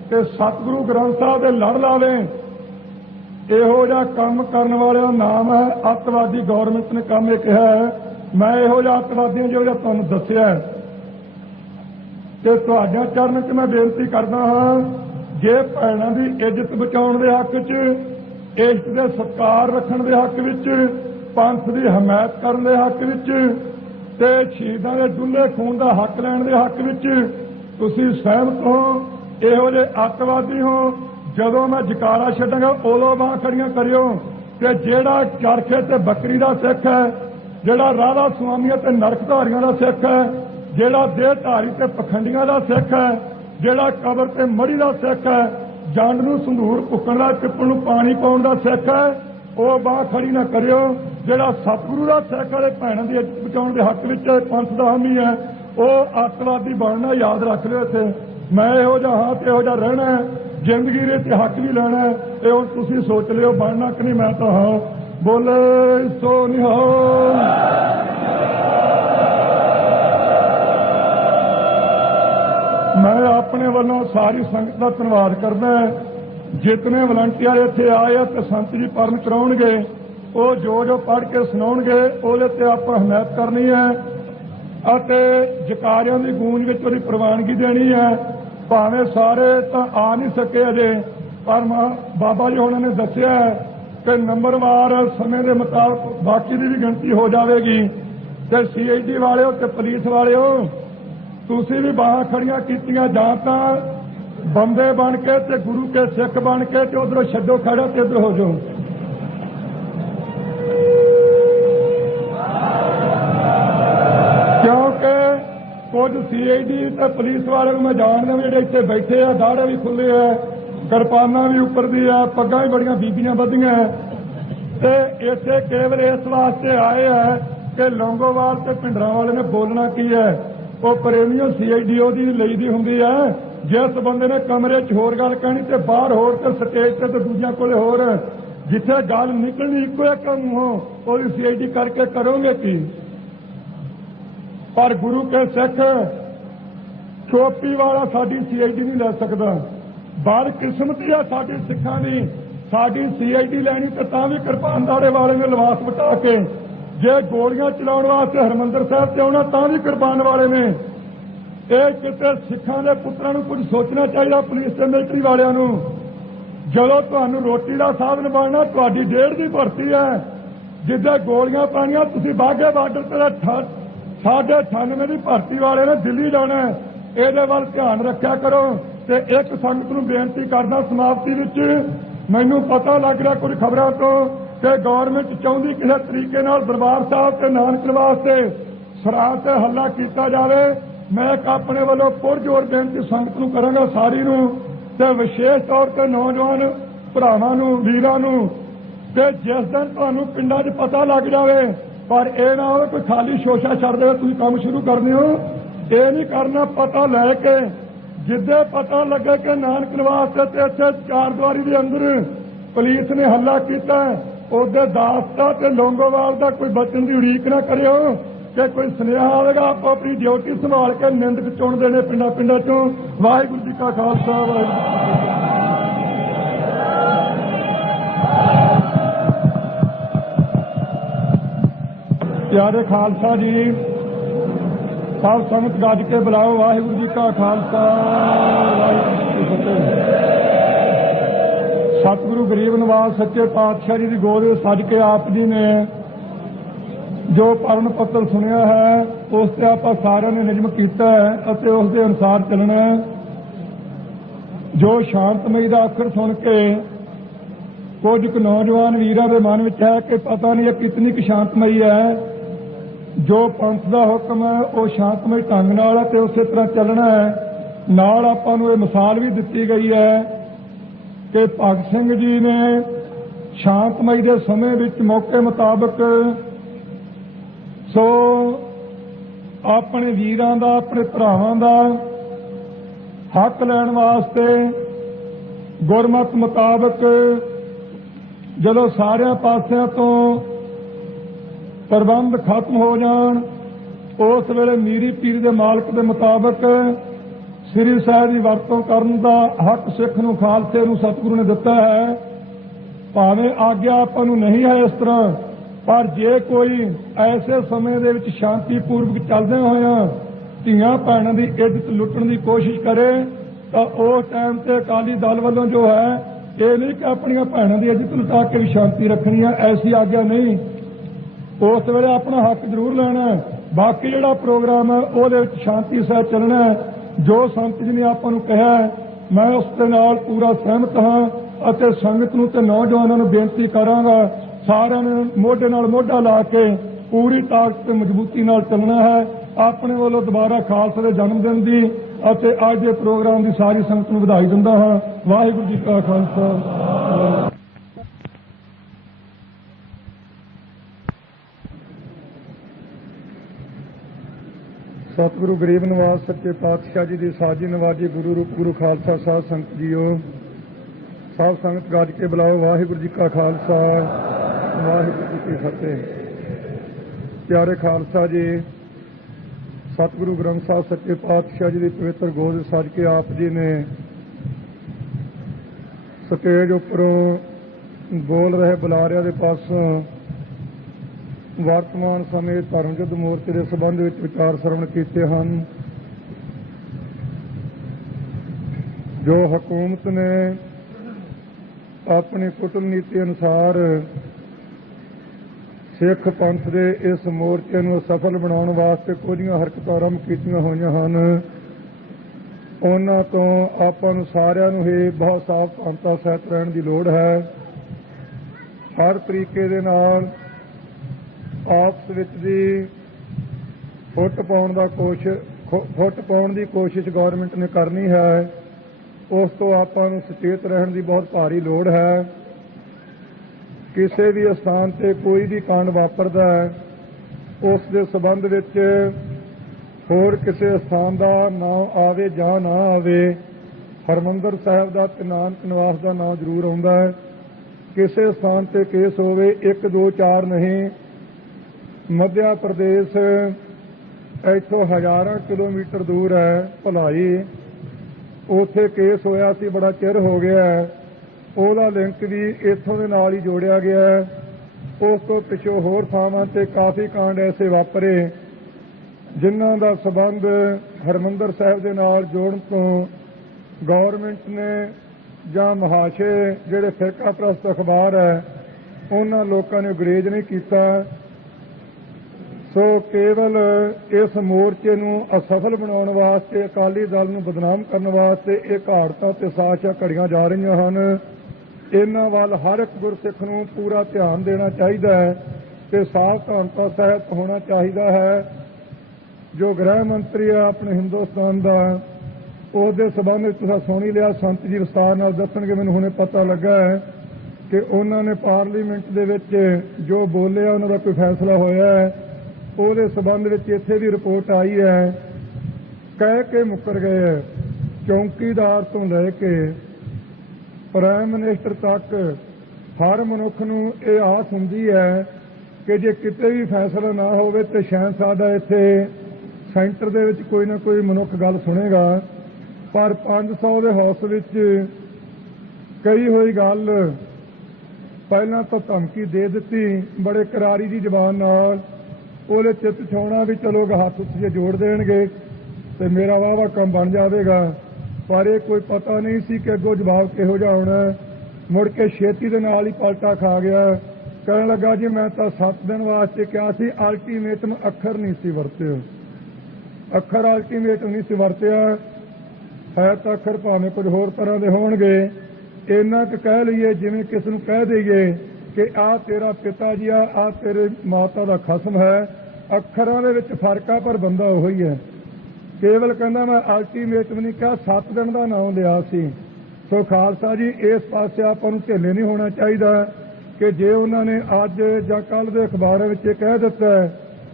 ਤੇ ਸਤਿਗੁਰੂ ਗ੍ਰੰਥ ਸਾਹਿਬ ਦੇ ਲੜ ਲਾਵੇ। ਇਹੋ ਜਿਹਾ ਕੰਮ ਕਰਨ ਵਾਲਿਆਂ ਦਾ ਨਾਮ ਹੈ ਅੱਤਵਾਦੀ। ਗੌਰਮੈਂਟ ਨੇ ਕੰਮ ਇਹ ਕਿਹਾ ਹੈ। ਮੈਂ ਇਹੋ ਜਿਹਾ ਅੱਤਵਾਦੀਆਂ ਜੋ ਤੁਹਾਨੂੰ ਦੱਸਿਆ ਤੇ ਤੁਹਾਡੇ ਚਰਨ 'ਚ ਮੈਂ ਬੇਨਤੀ ਕਰਦਾ ਹਾਂ, ਜੇ ਭੈਣਾਂ ਦੀ ਇੱਜ਼ਤ ਬਚਾਉਣ ਦੇ ਹੱਕ 'ਚ, ਇਸ਼ਟ ਦੇ ਸਤਿਕਾਰ ਰੱਖਣ ਦੇ ਹੱਕ ਵਿੱਚ, ਪੰਥ ਦੀ ਹਮਾਇਤ ਕਰਨ ਦੇ ਹੱਕ ਵਿੱਚ ਤੇ ਸ਼ਹੀਦਾਂ ਦੇ ਡੁੱਲੇ ਖੂਨ ਦਾ ਹੱਕ ਲੈਣ ਦੇ ਹੱਕ ਵਿੱਚ ਤੁਸੀਂ ਸਹਿਮਤ ਹੋ, ਇਹੋ ਜਿਹੇ ਅੱਤਵਾਦੀ ਹੋ, ਜਦੋਂ ਮੈਂ ਜਕਾਰਾ ਛੱਡਾਂਗਾ ਉਦੋਂ ਬਾਹਾਂ ਖੜੀਆਂ ਕਰਿਓ। ਤੇ ਜਿਹੜਾ ਚਰਖੇ ਤੇ ਬੱਕਰੀ ਦਾ ਸਿੱਖ ਹੈ, ਜਿਹੜਾ ਰਾਧਾ ਸੁਆਮੀਆਂ ਤੇ ਨਰਕਧਾਰੀਆਂ ਦਾ ਸਿੱਖ ਹੈ, ਜਿਹੜਾ ਦੇਹ ਧਾਰੀ ਤੇ ਪਖੰਡੀਆਂ ਦਾ ਸਿੱਖ ਹੈ, ਜਿਹੜਾ ਕਬਰ ਤੇ ਮੜੀ ਦਾ ਸਿੱਖ ਹੈ, ਜੰਡ ਨੂੰ ਸੰਧੂਰ ਭੁੱਕਣ ਦਾ, ਪਿੱਪਲ ਨੂੰ ਪਾਣੀ ਪਾਉਣ ਦਾ ਸਿੱਖ ਹੈ, ਉਹ ਬਾਹ ਖੜੀ ਨਾ ਕਰਿਓ। ਜਿਹੜਾ ਸਤਿਗੁਰੂ ਦਾ ਸਿੱਖ ਵਾਲੇ ਭੈਣਾਂ ਦੀ ਇੱਜ਼ਤ ਬਚਾਉਣ ਦੇ ਹੱਕ ਵਿੱਚ ਪੰਥ ਦਾ ਹਾਮੀ ਹੈ, ਉਹ ਅੱਤਵਾਦੀ ਬਣਨਾ। ਯਾਦ ਰੱਖ ਲਿਓ। ਇੱਥੇ ਮੈਂ ਇਹੋ ਜਿਹਾ ਹਾਂ ਤੇ ਇਹੋ ਜਿਹਾ ਰਹਿਣਾ, ਜ਼ਿੰਦਗੀ ਦੇ ਤੇ ਹੱਕ ਵੀ ਲੈਣਾ। ਇਹ ਹੁਣ ਤੁਸੀਂ ਸੋਚ ਲਿਓ ਬਣਨਾ ਕਿ ਨਹੀਂ। ਮੈਂ ਤਾਂ ਹਾਂ। ਬੋਲੇ ਸੋ ਨਿਹਾਲ। ਮੈਂ ਆਪਣੇ ਵੱਲੋਂ ਸਾਰੀ ਸੰਗਤ ਦਾ ਧੰਨਵਾਦ ਕਰਦਾ। ਜਿਤਨੇ ਵਲੰਟੀਅਰ ਇੱਥੇ ਆਏ ਆ ਤੇ ਸੰਤ ਜੀ ਪੜ੍ਹਨ ਕਰਾਉਣਗੇ, ਉਹ ਜੋ ਪੜ੍ਹ ਕੇ ਸੁਣਾਉਣਗੇ ਉਹਦੇ ਤੇ ਆਪਾਂ ਹਮਾਇਤ ਕਰਨੀ ਹੈ ਅਤੇ ਜਕਾਰਿਆਂ ਦੀ ਗੂੰਜ ਵਿੱਚ ਉਹਦੀ ਪ੍ਰਵਾਨਗੀ ਦੇਣੀ ਹੈ। ਭਾਵੇਂ ਸਾਰੇ ਤਾਂ ਆ ਨਹੀਂ ਸਕੇ ਅਜੇ, ਪਰ ਬਾਬਾ ਜੀ ਉਹਨਾਂ ਨੇ ਦੱਸਿਆ ਕਿ ਨੰਬਰਵਾਰ ਸਮੇਂ ਦੇ ਮੁਤਾਬਕ ਬਾਕੀ ਦੀ ਵੀ ਗਿਣਤੀ ਹੋ ਜਾਵੇਗੀ। ਤੇ CID ਵਾਲਿਓ ਤੇ ਪੁਲਿਸ ਵਾਲਿਓ, ਤੁਸੀਂ ਵੀ ਬਾਹਾਂ ਖੜੀਆਂ ਕੀਤੀਆਂ, ਜਾਂ ਤਾਂ ਬੰਦੇ ਬਣ ਕੇ ਤੇ ਗੁਰੂ ਕੇ ਸਿੱਖ ਬਣ ਕੇ ਤੇ ਉਧਰੋਂ ਛੱਡੋ ਖੜਾ ਤੇ ਇੱਧਰ ਹੋ ਜਾਓ। ਕਿਉਂਕਿ ਕੁਝ CID ਤੇ ਪੁਲਿਸ ਵਾਲੇ ਨੂੰ ਮੈਂ ਜਾਣਦਾ, ਜਿਹੜੇ ਇੱਥੇ ਬੈਠੇ ਆ, ਦਾੜੇ ਵੀ ਖੁੱਲੇ ਆ, ਕਿਰਪਾਨਾਂ ਵੀ ਉੱਪਰ ਦੀ ਆ, ਪੱਗਾਂ ਵੀ ਬੜੀਆਂ ਬੀਬੀਆਂ ਬੱਧੀਆਂ, ਤੇ ਇੱਥੇ ਕੇਵਲ ਇਸ ਵਾਸਤੇ ਆਏ ਆ ਕਿ ਲੌਂਗੋਵਾਲ ਤੇ ਭਿੰਡਰਾਂ ਵਾਲੇ ਨੇ ਬੋਲਣਾ ਕੀ ਹੈ। ਉਹ ਪ੍ਰੇਮੀਓ CID ਉਹਦੀ ਲਈ ਦੀ ਹੁੰਦੀ ਹੈ। ਜਿਸ ਬੰਦੇ ਨੇ ਕਮਰੇ 'ਚ ਹੋਰ ਗੱਲ ਕਹਿਣੀ ਤੇ ਬਾਹਰ ਹੋਰ, ਤੇ ਸਟੇਜ ਤੇ ਦੂਜਿਆਂ ਕੋਲੇ ਹੋਰ, ਜਿੱਥੇ ਗੱਲ ਨਿਕਲਣੀ ਇੱਕੋ ਇੱਕ ਮੂੰਹੋਂ, ਉਹਦੀ CID ਕਰਕੇ ਕਰੋਗੇ ਕੀ। ਪਰ ਗੁਰੂ ਕੇ ਸਿੱਖ ਚੋਪੀ ਵਾਲਾ ਸਾਡੀ CID ਨਹੀਂ ਲੈ ਸਕਦਾ। ਬਦਕਿਸਮਤੀ ਆ ਸਾਡੀ ਸਿੱਖਾਂ ਦੀ। ਸਾਡੀ CID ਲੈਣੀ ਤੇ ਤਾਂ ਵੀ ਕਿਰਪਾਨਦਾਰੇ ਵਾਲੇ ਨੇ ਲਿਬਾਸ ਵਟਾ ਕੇ, ਜੇ ਗੋਲੀਆਂ ਚਲਾਉਣ ਵਾਸਤੇ ਹਰਿਮੰਦਰ ਸਾਹਿਬ ਤੇ ਆਉਣਾ ਤਾਂ ਵੀ ਕਿਰਪਾਨ ਵਾਲੇ ਨੇ। ਇਹ ਕਿਤੇ ਸਿੱਖਾਂ ਦੇ ਪੁੱਤਰਾਂ ਨੂੰ ਕੁਝ ਸੋਚਣਾ ਚਾਹੀਦਾ, ਪੁਲਿਸ ਤੇ ਮਿਲਟਰੀ ਵਾਲਿਆਂ ਨੂੰ। ਜਦੋਂ ਤੁਹਾਨੂੰ ਰੋਟੀ ਦਾ ਸਾਧਨ ਬਣਨਾ, ਤੁਹਾਡੀ ਡੇਢ ਦੀ ਭਰਤੀ ਹੈ। ਜਿੱਦਾਂ ਗੋਲੀਆਂ ਪਾਣੀਆਂ, ਤੁਸੀਂ ਬਾਘੇ ਬਾਰਡਰ ਤੇ 98 ਦੀ ਭਰਤੀ ਵਾਲੇ ਨੇ ਦਿੱਲੀ ਜਾਣਾ। ਇਹਦੇ ਵੱਲ ਧਿਆਨ ਰੱਖਿਆ ਕਰੋ। ਤੇ ਇੱਕ ਸੰਗਤ ਨੂੰ ਬੇਨਤੀ ਕਰਦਾ ਸਮਾਪਤੀ ਵਿੱਚ, ਮੈਨੂੰ ਪਤਾ ਲੱਗ ਰਿਹਾ ਕੁਝ ਖਬਰਾਂ ਤੋਂ ਕਿ ਗੌਰਮੈਂਟ ਚਾਹੁੰਦੀ ਕਿਸੇ ਤਰੀਕੇ ਨਾਲ ਦਰਬਾਰ ਸਾਹਿਬ ਤੇ ਨਾਨਕ ਨਿਵਾਸ ਤੇ ਸਰਾਂ ਤੇ ਹੱਲਾ ਕੀਤਾ ਜਾਵੇ। ਮੈਂ ਇੱਕ ਆਪਣੇ ਵੱਲੋਂ ਪੁਰਜੋਰ ਬੇਨਤੀ ਸੰਗਤ ਨੂੰ ਕਰਾਂਗਾ, ਸਾਰੀ ਨੂੰ, ਤੇ ਵਿਸ਼ੇਸ਼ ਤੌਰ ਤੇ ਨੌਜਵਾਨ ਭਰਾਵਾਂ ਨੂੰ, ਵੀਰਾਂ ਨੂੰ, ਕਿ ਜਿਸ ਦਿਨ ਤੁਹਾਨੂੰ ਪਿੰਡਾਂ 'ਚ ਪਤਾ ਲੱਗ ਜਾਵੇ, ਪਰ ਇਹ ਨਾ ਹੋਵੇ ਕੋਈ ਖਾਲੀ ਸ਼ੋਸ਼ਾ ਛੱਡ ਦੇਵੇ, ਤੁਸੀਂ ਕੰਮ ਸ਼ੁਰੂ ਕਰਦੇ ਹੋ। ਇਹ ਨਹੀਂ ਕਰਨਾ। ਪਤਾ ਲੈ ਕੇ जिद्दे पता लगे कि नानक निवास ते इत्थे चारद्वारी के अंदर पुलिस ने हल्ला किया, उहदे दासता ते लोंगोवाल का कोई बचन की उड़ीक ना करियो कि कोई सुनेहा आएगा। आप अपनी ड्यूटी संभाल के निंदक चुन देने पिंडा पिंडा चों। वाहिगुरू जी का खालसा, प्यारे खालसा जी, सब संगत गज के बुलाओ। वाहिगुरू जी का खालसा, वाहिगुरू जी की फतेह। सतगुरु गरीब नवाज सच्चे पातशाह जी की गोद सज के आप जी ने जो परण पत्र सुनिया है उस ते आप सारे ने निजम किया है और उस दे अनुसार चलना है। जो शांतमई का अखर सुन के कुछ नौजवान वीरों के मन में है कि पता नहीं है कितनी क शांतमई है, जो पंथ का हुक्म है वो शांतमई ढंग नाल ते उस तरह चलना है। नाल आपां नूं ये मिसाल भी दी गई है कि भगत सिंह जी ने शांतमई के समय विच मौके मुताबक सो अपने वीरां दा अपने भरावां दा हक लैण वास्ते गुरमत मुताबक जदों सारे पासियां तो प्रबंध खत्म हो जाण उस वेले मीरी पीर दे मालक दे मुताबक श्री ਸਾਹਿਬ ਦੀ ਵਰਤੋਂ ਕਰਨ ਦਾ हक सिख ਨੂੰ खालसे ਨੂੰ सतगुरु ने दिता है। भावें आग्या आपां नूं नहीं है इस तरह, पर जे कोई ऐसे समय दे विच शांतिपूर्वक चलदे होया धीआं भैणां दी इज्जत लुट्टण दी कोशिश करे तो उस टाइम ते अकाली दल वालों जो है ये नहीं कि अपनी भैणां दी इज्जत लुटा के भी शांति रखनी है, ऐसी आग्या नहीं। उस वेले अपना हक जरूर लेना है। बाकी जिहड़ा प्रोग्राम है ਉਹਦੇ ਵਿੱਚ शांति सह चलना है। जो संत जी ने आपां नूं कहा मैं उस दे नाल पूरा सहमत हाँ ਅਤੇ संगत नूं ते नौजवानों नूं बेनती करांगा सारिਆਂ ने मोढे नाल मोढा ला के पूरी ताकत ते मजबूती नाल चलना है। अपने वालों दोबारा खालसे दे जन्म दिन दी ਅਤੇ ਅੱਜ ਦੇ प्रोग्राम की सारी संगत नूं ਵਧਾਈ दिंदा हाँ। वाहिगुरू जी का खालसा। सतगुरु गरीब नवाज सच्चे पातशाह जी की साजी नवाजी गुरु रूप गुरु खालसा साध संगत जीओ, सब संगत गज के बुलाओ। वाहिगुरू जी का खालसा, वाहिगुरू जी की फतेह। प्यारे खालसा जी, सतगुरु ग्रंथ साहब सच्चे पातशाह जी की पवित्र गोद सज के आप जी ने स्टेज उपरों बोल रहे बुलारिया के पासों वर्तमान समय धर्म युद्ध मोर्चे के संबंध में विचार श्रवण किए हैं। जो हुकूमत ने अपनी कुटनीति अनुसार सिख पंथ के इस मोर्चे को सफल बनाने वास्ते कुछ हरकत आरंभ कीतियां होईयां हन, उन्हां तो आपां नूं सारिआं नूं ही बहुत सावधानता सहित रहण दी लोड़ है। हर तरीके दे नाल आपस विच दी फुट पाउण दी कोशिश गौरमेंट ने करनी है। उस तो आपां नूं सचेत रहण दी बहुत भारी लोड़ है। किसी भी स्थान ते कोई भी कांड वापरदा है उस दे संबंध विच होर किसी स्थान का नाम आवे जां ना आवे, हरमंदर साहिब का ते नानक निवास का नाम जरूर आउंदा है। किसी स्थान ते केस होवे 1 2 4 नहीं, मध्य प्रदेश इथों हज़ारां किलोमीटर दूर है भलाई, उत्थे केस होया सी बड़ा चिर हो गया है। ਉਹਦਾ लिंक भी इथों के नाल ही जोड़िया गया है। उस तो पिछों होर थावां ते काफ़ी कांड ऐसे वापरे जिन्हां दा संबंध हरमंदर साहिब दे नाल जोड़न तो गौरमेंट ने जां महाशे जिहड़े फिरका प्रस्त अखबार है उन्हां लोकां ने गुरेज नहीं कीता। सो केवल इस मोर्चे नूं असफल बनाउण वास्ते अकाली दल नूं बदनाम करन वास्ते ये घाड़तां ते साजिशां घड़ियां जा रहीआं हन। इन्हां वल हर एक गुरसिख नूं पूरा ध्यान देना चाहिए है ते सावधानता सहित होना चाहिए है। जो गृह मंत्री है अपने हिंदुस्तान का उसके संबंध में तुसीं सुन ही लिया, संत जी विस्तार नाल दस्सणगे। मैनूं हुणे पता लगा है कि उन्होंने पार्लीमेंट दे विच जो बोलिया उन्हां दा कोई फैसला होया है, उसदे संबंध में इत्थे भी रिपोर्ट आई है, कह के मुकर गए है ਚੌਂਕੀਦਾਰ ਤੋਂ ਲੈ ਕੇ ਪ੍ਰਾਈਮ ਮਿਨਿਸਟਰ ਤੱਕ ਹਰ ਮਨੁੱਖ ਨੂੰ ਇਹ ਆਸ ਹੁੰਦੀ ਹੈ ਕਿ ਜੇ ਕਿਤੇ ਵੀ ਫੈਸਲਾ ਨਾ ਹੋਵੇ ਤੇ ਸ਼ਾਇਦ ਸਾਡਾ ਇੱਥੇ ਸੈਂਟਰ ਦੇ ਵਿੱਚ ਕੋਈ ਨਾ ਕੋਈ ਮਨੁੱਖ ਗੱਲ ਸੁਣੇਗਾ। ਪਰ 500 ਦੇ ਹਾਊਸ ਵਿੱਚ ਕਹੀ ਹੋਈ ਗੱਲ ਪਹਿਲਾਂ ਤਾਂ ਧਮਕੀ ਦੇ ਦਿੱਤੀ ਬੜੇ ਕਰਾਰੀ ਦੀ ਜ਼ਬਾਨ ਨਾਲ, ਉਹਦੇ ਚਿੱਤ ਛਾਉਣਾ ਵੀ ਚਲੋ ਹੱਥ ਉੱਤੇ ਜੋੜ ਦੇਣਗੇ ਤੇ ਮੇਰਾ ਵਾਹਵਾ ਕੰਮ ਬਣ ਜਾਵੇਗਾ। ਪਰ ਇਹ ਕੋਈ ਪਤਾ ਨਹੀਂ ਸੀ ਕਿ ਅੱਗੋਂ ਜਵਾਬ ਕਿਹੋ ਜਿਹਾ ਹੋਣਾ। ਮੁੜ ਕੇ ਛੇਤੀ ਦੇ ਨਾਲ ਹੀ ਪਲਟਾ ਖਾ ਗਿਆ। ਕਹਿਣ ਲੱਗਾ ਜੀ ਮੈਂ ਤਾਂ 7 ਦਿਨ ਵਾਸਤੇ ਕਿਹਾ ਸੀ, ਅਲਟੀਮੇਟਮ ਅੱਖਰ ਨਹੀਂ ਸੀ ਵਰਤਿਆ, ਅੱਖਰ ਅਲਟੀਮੇਟਮ ਨਹੀਂ ਸੀ ਵਰਤਿਆ। ਹੈ ਤਾਂ ਅੱਖਰ ਭਾਵੇਂ ਕੁਝ ਹੋਰ ਤਰ੍ਹਾਂ ਦੇ ਹੋਣਗੇ। ਇੰਨਾ ਕੁ ਕਹਿ ਲਈਏ ਜਿਵੇਂ ਕਿਸ ਨੂੰ ਕਹਿ ਦਈਏ ਕਿ ਆਹ ਤੇਰਾ ਪਿਤਾ ਜੀ ਆ ਤੇਰੇ ਮਾਤਾ ਦਾ ਖਸਮ ਹੈ। ਅੱਖਰਾਂ ਦੇ ਵਿੱਚ ਫਰਕ ਆ ਪਰ ਬੰਦਾ ਉਹੀ ਹੀ ਹੈ। ਕੇਵਲ ਕਹਿੰਦਾ ਮੈਂ ਅਲਟੀਮੇਟਮ ਨਹੀਂ ਕਿਹਾ, 7 ਦਿਨ ਦਾ ਨਾਮ ਲਿਆ ਸੀ। ਸੋ ਖਾਲਸਾ ਜੀ ਇਸ ਪਾਸੇ ਆਪਾਂ ਨੂੰ ਢਿੱਲੇ ਨਹੀਂ ਹੋਣਾ ਚਾਹੀਦਾ ਕਿ ਜੇ ਉਹਨਾਂ ਨੇ ਅੱਜ ਜਾਂ ਕੱਲ੍ਹ ਦੇ ਅਖਬਾਰਾਂ ਵਿੱਚ ਇਹ ਕਹਿ ਦਿੱਤਾ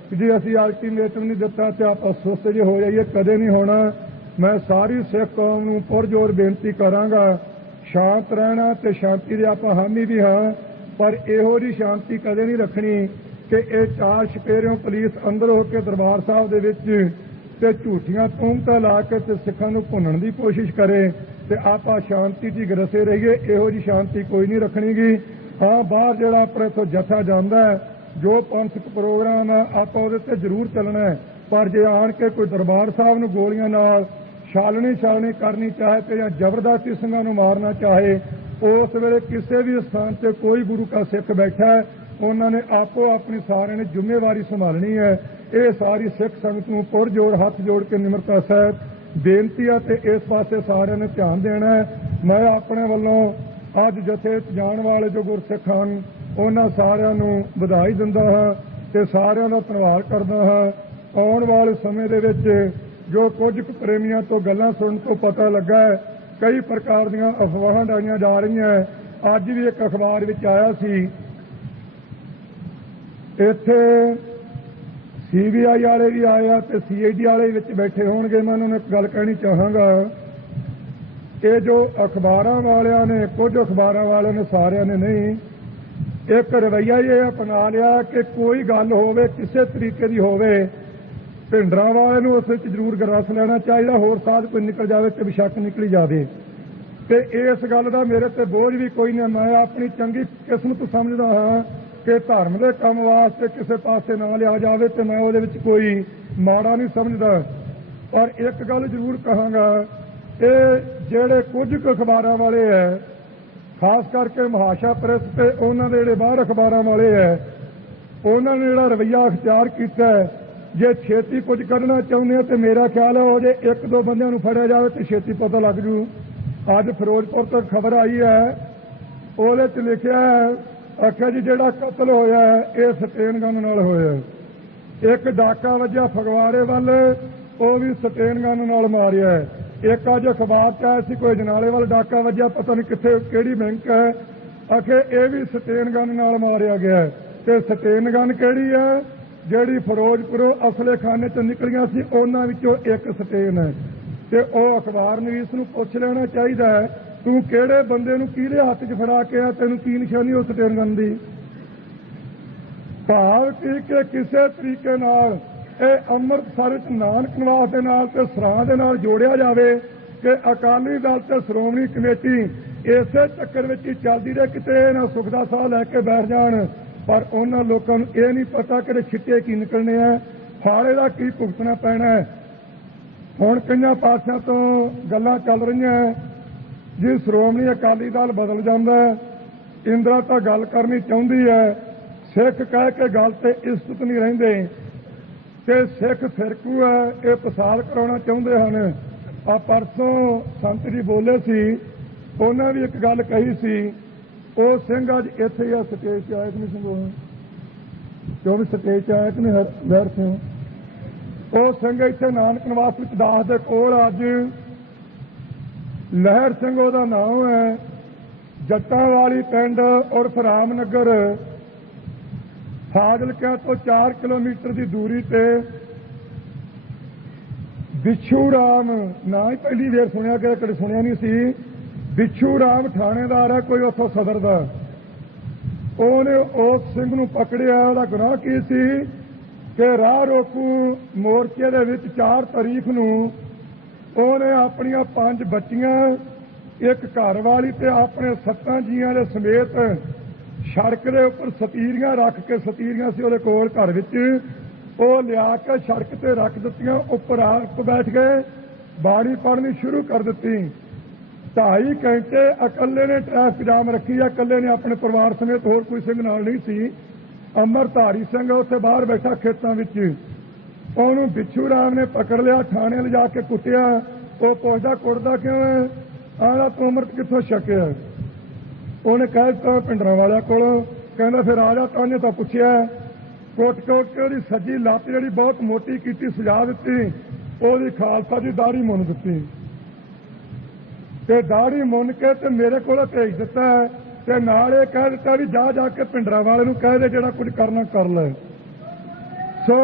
ਕਿ ਜੀ ਅਸੀਂ ਅਲਟੀਮੇਟਮ ਨਹੀਂ ਦਿੱਤਾ ਤੇ ਆਪਾਂ ਸੁਸਤ ਜਿਹੇ ਹੋ ਜਾਈਏ, ਕਦੇ ਨਹੀਂ ਹੋਣਾ। ਮੈਂ ਸਾਰੀ ਸਿੱਖ ਕੌਮ ਨੂੰ ਪੁਰਜ਼ੋਰ ਬੇਨਤੀ ਕਰਾਂਗਾ ਸ਼ਾਂਤ ਰਹਿਣਾ ਤੇ ਸ਼ਾਂਤੀ ਦੇ ਆਪਾਂ ਹਾਮੀ ਵੀ ਹਾਂ, ਪਰ ਇਹੋ ਜਿਹੀ ਸ਼ਾਂਤੀ ਕਦੇ ਨਹੀਂ ਰੱਖਣੀ ਕਿ ਇਹ 4 ਛਪੇਰਿਓਂ ਪੁਲਿਸ ਅੰਦਰ ਹੋ ਕੇ ਦਰਬਾਰ ਸਾਹਿਬ ਦੇ ਵਿੱਚ ਤੇ ਝੂਠੀਆਂ ਤੂਮਤਾਂ ਲਾ ਕੇ ਤੇ ਸਿੱਖਾਂ ਨੂੰ ਭੁੰਨਣ ਦੀ ਕੋਸ਼ਿਸ਼ ਕਰੇ ਤੇ ਆਪਾਂ ਸ਼ਾਂਤੀ 'ਚ ਗਰਸੇ ਰਹੀਏ। ਇਹੋ ਜਿਹੀ ਸ਼ਾਂਤੀ ਕੋਈ ਨਹੀਂ ਰੱਖਣੀਗੀ। ਹਾਂ, ਬਾਹਰ ਜਿਹੜਾ ਆਪਣੇ ਇੱਥੋਂ ਜਥਾ ਜਾਂਦਾ ਹੈ, ਜੋ ਪੰਥਕ ਪ੍ਰੋਗਰਾਮ ਹੈ ਆਪਾਂ ਉਹਦੇ ਤੇ ਜ਼ਰੂਰ ਚੱਲਣਾ ਹੈ, ਪਰ ਜੇ ਆਣ ਕੇ ਕੋਈ ਦਰਬਾਰ ਸਾਹਿਬ ਨੂੰ ਗੋਲੀਆਂ ਨਾਲ ਛਾਲਣੀ ਕਰਨੀ ਚਾਹੇ ਤੇ ਜਾਂ ਜ਼ਬਰਦਸਤੀ ਸਿੰਘਾਂ ਨੂੰ ਮਾਰਨਾ ਚਾਹੇ, ਉਸ ਵੇਲੇ ਕਿਸੇ ਵੀ ਸਥਾਨ 'ਤੇ ਕੋਈ ਗੁਰੂ ਕਾ ਸਿੱਖ ਬੈਠਾ ਹੈ, ਉਹਨਾਂ ਨੇ ਆਪੋ ਆਪਣੀ ਸਾਰਿਆਂ ਨੇ ਜ਼ਿੰਮੇਵਾਰੀ ਸੰਭਾਲਣੀ ਹੈ। ਇਹ ਸਾਰੀ ਸਿੱਖ ਸੰਗਤ ਨੂੰ ਪੁਰਜੋਰ ਹੱਥ ਜੋੜ ਕੇ ਨਿਮਰਤਾ ਸਹਿਤ ਬੇਨਤੀ ਹੈ ਤੇ ਇਸ ਪਾਸੇ ਸਾਰਿਆਂ ਨੇ ਧਿਆਨ ਦੇਣਾ ਹੈ। ਮੈਂ ਆਪਣੇ ਵੱਲੋਂ ਅੱਜ ਜਥੇ ਜਾਣ ਵਾਲੇ ਜੋ ਗੁਰਸਿੱਖ ਹਨ ਉਹਨਾਂ ਸਾਰਿਆਂ ਨੂੰ ਵਧਾਈ ਦਿੰਦਾ ਹਾਂ ਤੇ ਸਾਰਿਆਂ ਦਾ ਧੰਨਵਾਦ ਕਰਦਾ ਹਾਂ। ਆਉਣ ਵਾਲੇ ਸਮੇਂ ਦੇ ਵਿੱਚ ਜੋ ਕੁਝ ਕੁ ਪ੍ਰੇਮੀਆਂ ਤੋਂ ਗੱਲਾਂ ਸੁਣਨ ਤੋਂ ਪਤਾ ਲੱਗਾ ਹੈ, ਕਈ ਪ੍ਰਕਾਰ ਦੀਆਂ ਅਫਵਾਹਾਂ ਡਾਈਆਂ ਜਾ ਰਹੀਆਂ। ਅੱਜ ਵੀ ਇੱਕ ਅਖਬਾਰ ਵਿੱਚ ਆਇਆ ਸੀ, ਇੱਥੇ CBI ਵਾਲੇ ਵੀ ਆਏ ਆ ਤੇ CID ਵਾਲੇ ਵਿੱਚ ਬੈਠੇ ਹੋਣਗੇ। ਮੈਂ ਉਹਨਾਂ ਨੂੰ ਇੱਕ ਗੱਲ ਕਹਿਣੀ ਚਾਹਾਂਗਾ ਕਿ ਜੋ ਅਖਬਾਰਾਂ ਵਾਲਿਆਂ ਨੇ, ਕੁਝ ਅਖਬਾਰਾਂ ਵਾਲਿਆਂ ਨੇ, ਸਾਰਿਆਂ ਨੇ ਨਹੀਂ, ਇੱਕ ਰਵੱਈਆ ਇਹ ਅਪਣਾ ਲਿਆ ਕਿ ਕੋਈ ਗੱਲ ਹੋਵੇ ਕਿਸੇ ਤਰੀਕੇ ਦੀ ਹੋਵੇ, ਭਿੰਡਰਾਂ ਵਾਲੇ ਨੂੰ ਉਸ ਵਿੱਚ ਜ਼ਰੂਰ ਗਰਾਸ ਲੈਣਾ ਚਾਹੀਦਾ, ਹੋਰ ਸਾਧ ਕੋਈ ਨਿਕਲ ਜਾਵੇ ਤੇ ਬੇਸ਼ੱਕ ਨਿਕਲੀ ਜਾਵੇ। ਤੇ ਇਸ ਗੱਲ ਦਾ ਮੇਰੇ ਤੇ ਬੋਝ ਵੀ ਕੋਈ ਨਹੀਂ। ਮੈਂ ਆਪਣੀ ਚੰਗੀ ਕਿਸਮਤ ਸਮਝਦਾ ਹਾਂ ਕਿ ਧਰਮ ਦੇ ਕੰਮ ਵਾਸਤੇ ਕਿਸੇ ਪਾਸੇ ਨਾ ਲਿਆ ਜਾਵੇ ਤੇ ਮੈਂ ਉਹਦੇ ਵਿੱਚ ਕੋਈ ਮਾੜਾ ਨਹੀਂ ਸਮਝਦਾ। ਪਰ ਇੱਕ ਗੱਲ ਜ਼ਰੂਰ ਕਹਾਂਗਾ, ਇਹ ਜਿਹੜੇ ਕੁਝ ਕੁ ਅਖਬਾਰਾਂ ਵਾਲੇ ਹੈ, ਖਾਸ ਕਰਕੇ ਮਹਾਸ਼ਾ ਪ੍ਰੈਸ ਤੇ ਉਹਨਾਂ ਦੇ ਜਿਹੜੇ ਬਾਹਰ ਅਖਬਾਰਾਂ ਵਾਲੇ ਹੈ, ਉਹਨਾਂ ਨੇ ਜਿਹੜਾ ਰਵੱਈਆ ਅਖਤਿਆਰ ਕੀਤਾ ਹੈ, ਜੇ ਛੇਤੀ ਕੁਝ ਕਰਨਾ ਚਾਹੁੰਦੇ ਆ ਤੇ ਮੇਰਾ ਖਿਆਲ ਹੈ ਉਹ ਜੇ 1-2 ਬੰਦਿਆਂ ਨੂੰ ਫੜਿਆ ਜਾਵੇ ਤੇ ਛੇਤੀ ਪਤਾ ਲੱਗ ਜੂ। ਅੱਜ ਫਿਰੋਜ਼ਪੁਰ ਤੋਂ ਖਬਰ ਆਈ ਹੈ, ਉਹਦੇ 'ਚ ਲਿਖਿਆ ਹੈ, ਆਖਿਆ ਜੀ ਜਿਹੜਾ ਕਤਲ ਹੋਇਆ ਇਹ ਸਟੇਨ ਗਨ ਨਾਲ ਹੋਇਆ। ਇੱਕ ਡਾਕਾ ਵੱਜਿਆ ਫਗਵਾੜੇ ਵੱਲ, ਉਹ ਵੀ ਸਟੇਨ ਗਨ ਨਾਲ ਮਾਰਿਆ। ਇੱਕ ਅੱਜ ਅਖਬਾਰ 'ਚ ਆਇਆ ਸੀ ਕੋਈ ਜਨਾਲੇ ਵੱਲ ਡਾਕਾ ਵੱਜਿਆ, ਪਤਾ ਨਹੀਂ ਕਿੱਥੇ ਕਿਹੜੀ ਬੈਂਕ ਹੈ, ਆਖੇ ਇਹ ਵੀ ਸਟੇਨ ਗਨ ਨਾਲ ਮਾਰਿਆ ਗਿਆ। ਤੇ ਸਟੇਨ ਗਨ ਕਿਹੜੀ ਹੈ? ਜਿਹੜੀ ਫਿਰੋਜ਼ਪੁਰੋਂ ਅਸਲੇਖਾਨੇ 'ਚ ਨਿਕਲੀਆਂ ਸੀ ਉਹਨਾਂ ਵਿੱਚੋਂ ਇੱਕ ਸਟੇਨ ਹੈ। ਤੇ ਉਹ ਅਖਬਾਰ ਨਵੀਸ ਨੂੰ ਪੁੱਛ ਲੈਣਾ ਚਾਹੀਦਾ ਹੈ, ਤੂੰ ਕਿਹੜੇ ਬੰਦੇ ਨੂੰ ਕਿਹਦੇ ਹੱਥ 'ਚ ਫੜਾ ਕੇ ਆ, ਤੈਨੂੰ ਕੀ ਨਿਸ਼ਾਨੀ ਉਸ ਸਟੇਨ ਗਨ ਦੀ? ਭਾਵ ਕਿ ਕਿਸੇ ਤਰੀਕੇ ਨਾਲ ਇਹ ਅੰਮ੍ਰਿਤਸਰ 'ਚ ਨਾਨਕ ਨਿਵਾਸ ਦੇ ਨਾਲ ਤੇ ਸਰਾਂ ਦੇ ਨਾਲ ਜੋੜਿਆ ਜਾਵੇ ਕਿ ਅਕਾਲੀ ਦਲ ਤੇ ਸ਼੍ਰੋਮਣੀ ਕਮੇਟੀ ਇਸੇ ਚੱਕਰ ਵਿੱਚ ਹੀ ਚੱਲਦੀ ਰਹੇ, ਕਿਤੇ ਨਾ ਸੁੱਖ ਦਾ ਸਾਹ ਲੈ ਕੇ ਬੈਠ ਜਾਣ। ਪਰ ਉਹਨਾਂ ਲੋਕਾਂ ਨੂੰ ਇਹ ਨਹੀਂ ਪਤਾ ਕਿ ਛਿੱਟੇ ਕੀ ਨਿਕਲਣੇ ਆ, ਫਾੜੇ ਦਾ ਕੀ ਭੁਗਤਣਾ ਪੈਣਾ ਹੈ। ਹੁਣ ਕਈਆਂ ਪਾਸਿਆਂ ਤੋਂ ਗੱਲਾਂ ਚੱਲ ਰਹੀਆਂ ਜੀ ਸ਼੍ਰੋਮਣੀ ਅਕਾਲੀ ਦਲ ਬਦਲ ਜਾਂਦਾ ਹੈ, ਇੰਦਰਾ ਤਾਂ ਗੱਲ ਕਰਨੀ ਚਾਹੁੰਦੀ ਹੈ, ਸਿੱਖ ਕਹਿ ਕੇ ਗੱਲ ਤੇ ਇਸਤਤ ਨਹੀਂ ਰਹਿੰਦੇ ਤੇ ਸਿੱਖ ਫਿਰਕੂ ਹੈ, ਇਹ ਪਸਾਲ ਕਰਾਉਣਾ ਚਾਹੁੰਦੇ ਹਨ। ਆ ਪਰਸੋਂ ਸੰਤ ਜੀ ਬੋਲੇ ਸੀ, ਉਹਨਾਂ ਵੀ ਇੱਕ ਗੱਲ ਕਹੀ ਸੀ, ਉਹ ਸਿੰਘ ਅੱਜ ਇੱਥੇ ਹੀ ਆ ਸਟੇਜ 'ਤੇ ਆਇਆ ਕਿ ਨਹੀਂ ਸਿੰਘ? ਕਿਉਂ ਵੀ ਸਟੇਜ 'ਤੇ ਆਇਆ ਕਿ ਨਹੀਂ ਲਹਿਰ ਸਿੰਘ? ਉਹ ਸਿੰਘ ਇੱਥੇ ਨਾਨਕ ਨਿਵਾਸ ਵਿੱਚ ਦਾਸ ਦੇ ਕੋਲ ਅੱਜ ਲਹਿਰ ਸਿੰਘ ਉਹਦਾ ਨਾਮ ਹੈ, ਜੱਟਾਂ ਵਾਲੀ ਪਿੰਡ ਉਰਫ ਰਾਮਨਗਰ, ਫਾਜ਼ਿਲਕਾ ਤੋਂ 4 ਕਿਲੋਮੀਟਰ ਦੀ ਦੂਰੀ ਤੇ बिच्छू राम ना ही पहली वेर सुनिया कि कभी सुनिया नहीं सी। बिच्छू राम थानेदार है कोई उतो सदर का, ਉਹਨੇ ਉਸ ਸਿੰਘ ਨੂੰ ਪਕੜਿਆ। ਉਹਦਾ ਗੁਨਾਹ ਕੀ ਸੀ ਕਿ ਰਾਹ ਰੋਕੂ ਮੋਰਚੇ ਦੇ ਵਿੱਚ 4 ਤਾਰੀਖ ਨੂੰ ਉਹਨੇ ਆਪਣੀਆਂ 5 ਬੱਚੀਆਂ, ਇੱਕ ਘਰ ਵਾਲੀ ਤੇ ਆਪਣੇ 7 ਜੀਆਂ ਦੇ ਸਮੇਤ ਸੜਕ ਦੇ ਉੱਪਰ ਸਤੀਰੀਆਂ ਰੱਖ ਕੇ, ਸਤੀਰੀਆਂ ਸੀ ਉਹਦੇ ਕੋਲ ਘਰ ਵਿੱਚ, ਉਹ ਲਿਆ ਕੇ ਸੜਕ ਤੇ ਰੱਖ ਦਿੱਤੀਆਂ। ਉੱਪਰ ਆਪ ਬੈਠ ਗਏ, ਬਾਣੀ ਪੜ੍ਹਨੀ ਸ਼ੁਰੂ ਕਰ ਦਿੱਤੀ। 2.5 ਘੰਟੇ ਇਕੱਲੇ ਨੇ ਟ੍ਰੈਫਿਕ ਜਾਮ ਰੱਖੀ ਆ, ਇਕੱਲੇ ਨੇ ਆਪਣੇ ਪਰਿਵਾਰ ਸਮੇਤ, ਹੋਰ ਕੋਈ ਸਿੰਘ ਨਾਲ ਨਹੀਂ ਸੀ। ਅੰਮ੍ਰਿਤਧਾਰੀ ਸਿੰਘ ਉੱਥੇ ਬਾਹਰ ਬੈਠਾ ਖੇਤਾਂ ਵਿੱਚ, ਉਹਨੂੰ ਬਿੱਛੂ ਰਾਮ ਨੇ ਪਕੜ ਲਿਆ, ਥਾਣੇ ਲਿਜਾ ਕੇ ਕੁੱਟਿਆ। ਉਹ ਪੁੱਛਦਾ ਕੁੱਟਦਾ ਕਿਉਂ ਹੈ? ਆਂਦਾ ਤੂੰ ਅੰਮ੍ਰਿਤ ਕਿੱਥੋਂ ਛਕਿਆ? ਉਹਨੇ ਕਹਿ ਦਿੱਤਾ ਪਿੰਡਰਾਂ ਵਾਲਿਆਂ ਕੋਲੋਂ। ਕਹਿੰਦਾ ਫਿਰ ਆ ਜਾ। ਤਾਂ ਉਹਨੇ ਤਾਂ ਪੁੱਛਿਆ, ਕੁੱਟ ਕੇ ਉਹਦੀ ਸੱਜੀ ਲੱਤ ਜਿਹੜੀ ਬਹੁਤ ਮੋਟੀ ਕੀਤੀ, ਸਜਾ ਦਿੱਤੀ। ਉਹਦੀ ਖਾਲਸਾ ਦੀ ਦਾੜੀ ਮੁੰਨ ਦਿੱਤੀ ਤੇ ਦਾੜੀ ਮੁੰਨ ਕੇ ਤੇ ਮੇਰੇ ਕੋਲ ਭੇਜ ਦਿੱਤਾ ਤੇ ਨਾਲ ਇਹ ਕਹਿ ਦਿੱਤਾ ਵੀ ਜਾ ਜਾ ਕੇ ਪਿੰਡਰਾਂ ਵਾਲੇ ਨੂੰ ਕਹਿ ਦੇ ਜਿਹੜਾ ਕੁਝ ਕਰਨਾ ਕਰ ਲੈ। ਸੋ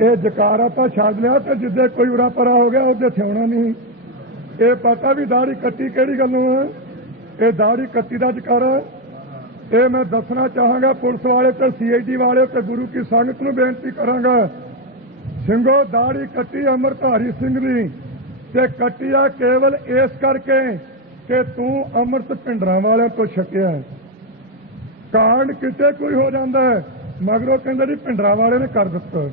ਇਹ ਜਕਾਰਾ ਤਾਂ ਛੱਡ ਲਿਆ ਤੇ ਜਿੱਦੇ ਕੋਈ ਉਰਾ ਪਰਾ ਹੋ ਗਿਆ ਉਹਦੇ ਥਿਉਣਾ ਨਹੀਂ। ਇਹ ਪਤਾ ਵੀ ਦਾੜੀ ਕੱਟੀ ਕਿਹੜੀ ਗੱਲੋਂ ਹੈ? ਇਹ ਦਾੜੀ ਕੱਟੀ ਦਾ ਜਕਾਰਾ। ਇਹ ਮੈਂ ਦੱਸਣਾ ਚਾਹਾਂਗਾ ਪੁਲਿਸ ਵਾਲੇ ਤੇ CID ਵਾਲੇ ਤੇ ਗੁਰੂ ਕੀ ਸੰਗਤ ਨੂੰ ਬੇਨਤੀ ਕਰਾਂਗਾ, ਸਿੰਘੋ ਦਾੜੀ ਕੱਟੀ ਅੰਮ੍ਰਿਤਧਾਰੀ ਸਿੰਘ ਦੀ ਤੇ ਕੱਟੀ ਆ ਕੇਵਲ ਇਸ ਕਰਕੇ ਕਿ ਤੂੰ ਅੰਮ੍ਰਿਤ ਪਿੰਡਰਾਂ ਵਾਲਿਆਂ ਤੋਂ ਛਕਿਆ। ਕਾਂਡ ਕਿਤੇ ਕੋਈ ਹੋ ਜਾਂਦਾ ਹੈ, ਮਗਰੋਂ ਕਹਿੰਦੇ ਜੀ ਪਿੰਡਰਾਂ ਵਾਲੇ ਨੇ ਕਰ ਦਿੱਤਾ।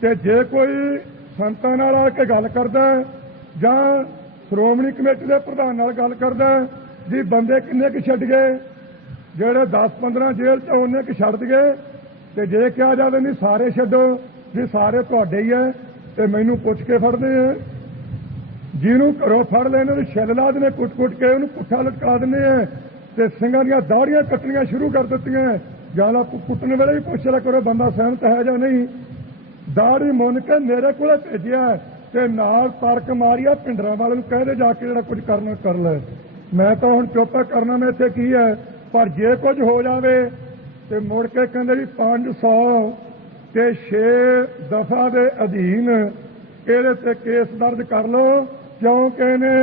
ਤੇ ਜੇ ਕੋਈ ਸੰਤਾਂ ਨਾਲ ਆ ਕੇ ਗੱਲ ਕਰਦਾ ਜਾਂ ਸ਼੍ਰੋਮਣੀ ਕਮੇਟੀ ਦੇ ਪ੍ਰਧਾਨ ਨਾਲ ਗੱਲ ਕਰਦਾ ਜੀ ਬੰਦੇ ਕਿੰਨੇ ਕੁ ਛੱਡ ਗਏ, ਜਿਹੜੇ 10-15 ਜੇਲ੍ਹ 'ਚ ਉਹਨੇ ਕੁ ਛੱਡ ਗਏ। ਤੇ ਜੇ ਕਿਹਾ ਜਾਵੇ ਨਹੀਂ ਸਾਰੇ ਛੱਡੋ ਜੀ, ਸਾਰੇ ਤੁਹਾਡੇ ਹੀ ਹੈ ਤੇ ਮੈਨੂੰ ਪੁੱਛ ਕੇ ਫੜਦੇ ਆ। ਜਿਹਨੂੰ ਘਰੋਂ ਫੜ ਲੈਣੇ ਉਹਨੂੰ ਛਿੱਲ ਲਾ ਦਿੰਦੇ, ਕੁੱਟ-ਕੁੱਟ ਕੇ ਉਹਨੂੰ ਪੁੱਠਾ ਲਟਕਾ ਦਿੰਦੇ ਆ ਤੇ ਸਿੰਘਾਂ ਦੀਆਂ ਦਾੜੀਆਂ ਕੱਟਣੀਆਂ ਸ਼ੁਰੂ ਕਰ ਦਿੱਤੀਆਂ। ਜਾਂ ਕੁੱਟਣ ਵੇਲੇ ਵੀ ਪੁੱਛ ਲਿਆ ਕਰੋ ਬੰਦਾ ਸਹਿਮਤ ਹੈ ਜਾਂ ਨਹੀਂ। ਦਾੜੀ ਮੁੰਨ ਕੇ ਮੇਰੇ ਕੋਲ ਭੇਜਿਆ ਤੇ ਨਾਲ ਤਰਕ ਮਾਰੀਆ ਪਿੰਡਰਾਂ ਵਾਲੇ ਨੂੰ ਕਹਿੰਦੇ ਜਾ ਕੇ ਜਿਹੜਾ ਕੁਝ ਕਰਨਾ ਕਰ ਲੈ। ਮੈਂ ਤਾਂ ਹੁਣ ਚੁੱਪ ਕਰਨਾ, ਮੈਂ ਇੱਥੇ ਕੀ ਹੈ। ਪਰ ਜੇ ਕੁਝ ਹੋ ਜਾਵੇ ਤੇ ਮੁੜ ਕੇ ਕਹਿੰਦੇ ਜੀ 500 ਤੇ 6 ਦਫਾ ਦੇ ਅਧੀਨ ਇਹਦੇ ਤੇ ਕੇਸ ਦਰਜ ਕਰ ਲਓ, ਕਿਉਂਕਿ ਇਹਨੇ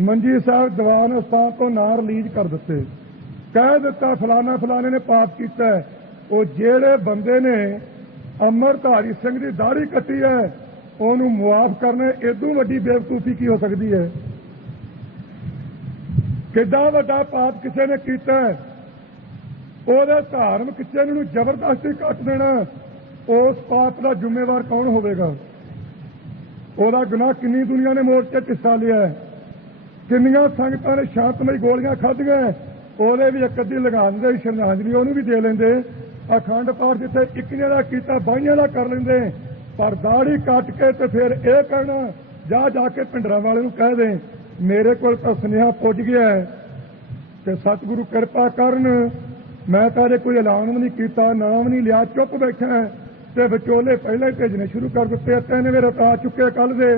ਮੰਜੀ ਸਾਹਿਬ ਦੀਵਾਨ ਅਸਥਾਨ ਤੋਂ ਨਾਂ ਰਿਲੀਜ਼ ਕਰ ਦਿੱਤੇ, ਕਹਿ ਦਿੱਤਾ ਫਲਾਣਾ ਫਲਾਣੇ ਨੇ ਪਾਪ ਕੀਤਾ। ਉਹ ਜਿਹੜੇ ਬੰਦੇ ਨੇ ਅੰਮ੍ਰਿਤਧਾਰੀ ਸਿੰਘ ਦੀ ਦਾੜੀ ਕੱਟੀ ਹੈ ਉਹਨੂੰ ਮੁਆਫ ਕਰਨਾ, ਇਦੋਂ ਵੱਡੀ ਬੇਵਕੂਫੀ ਕੀ ਹੋ ਸਕਦੀ ਹੈ? ਕਿੱਡਾ ਵੱਡਾ ਪਾਪ ਕਿਸੇ ਨੇ ਕੀਤਾ, ਉਹਦੇ ਧਾਰਮਿਕ ਚਿੰਨ੍ਹ ਨੂੰ ਜ਼ਬਰਦਸਤੀ ਕੱਟ ਦੇਣਾ, ਉਸ ਪਾਪ ਦਾ ਜ਼ਿੰਮੇਵਾਰ ਕੌਣ ਹੋਵੇਗਾ? ਉਹਦਾ ਗੁਨਾਹ ਕਿੰਨੀ ਦੁਨੀਆ ਨੇ ਮੋਰਚੇ 'ਚ ਹਿੱਸਾ ਲਿਆ, ਕਿੰਨੀਆਂ ਸੰਗਤਾਂ ਨੇ ਸ਼ਾਂਤਮਈ ਗੋਲੀਆਂ ਖਾਧੀਆਂ, ਉਹਦੇ ਵੀ ਇੱਕ ਅੱਧੀ ਲਗਾ ਦਿੰਦੇ, ਸ਼ਰਧਾਂਜਲੀ ਉਹਨੂੰ ਵੀ ਦੇ ਲੈਂਦੇ। ਅਖੰਡ ਪਾਠ ਜਿੱਥੇ ਇੱਕੀਆਂ ਦਾ ਕੀਤਾ 22 ਦਾ ਕਰ ਲੈਂਦੇ, ਪਰ ਦਾੜੀ ਕੱਟ ਕੇ ਤੇ ਫਿਰ ਇਹ ਕਹਿਣਾ ਜਾ ਜਾ ਕੇ ਪਿੰਡਰਾਂ ਵਾਲੇ ਨੂੰ ਕਹਿ ਦੇ ਮੇਰੇ ਕੋਲ ਤਾਂ ਸੁਨੇਹਾ ਪੁੱਜ ਗਿਆ ਤੇ ਸਤਿਗੁਰੂ ਕਿਰਪਾ ਕਰਨ। ਮੈਂ ਤਾਂ ਅਜੇ ਕੋਈ ਐਲਾਨ ਵੀ ਨਹੀਂ ਕੀਤਾ, ਨਾਮ ਨਹੀਂ ਲਿਆ, ਚੁੱਪ ਬੈਠਾ ਤੇ ਵਿਚੋਲੇ ਪਹਿਲਾਂ ਹੀ ਭੇਜਣੇ ਸ਼ੁਰੂ ਕਰ ਦਿੱਤੇ। 3 ਵੇਰ ਰਤਾ ਚੁੱਕੇ ਕੱਲ ਦੇ।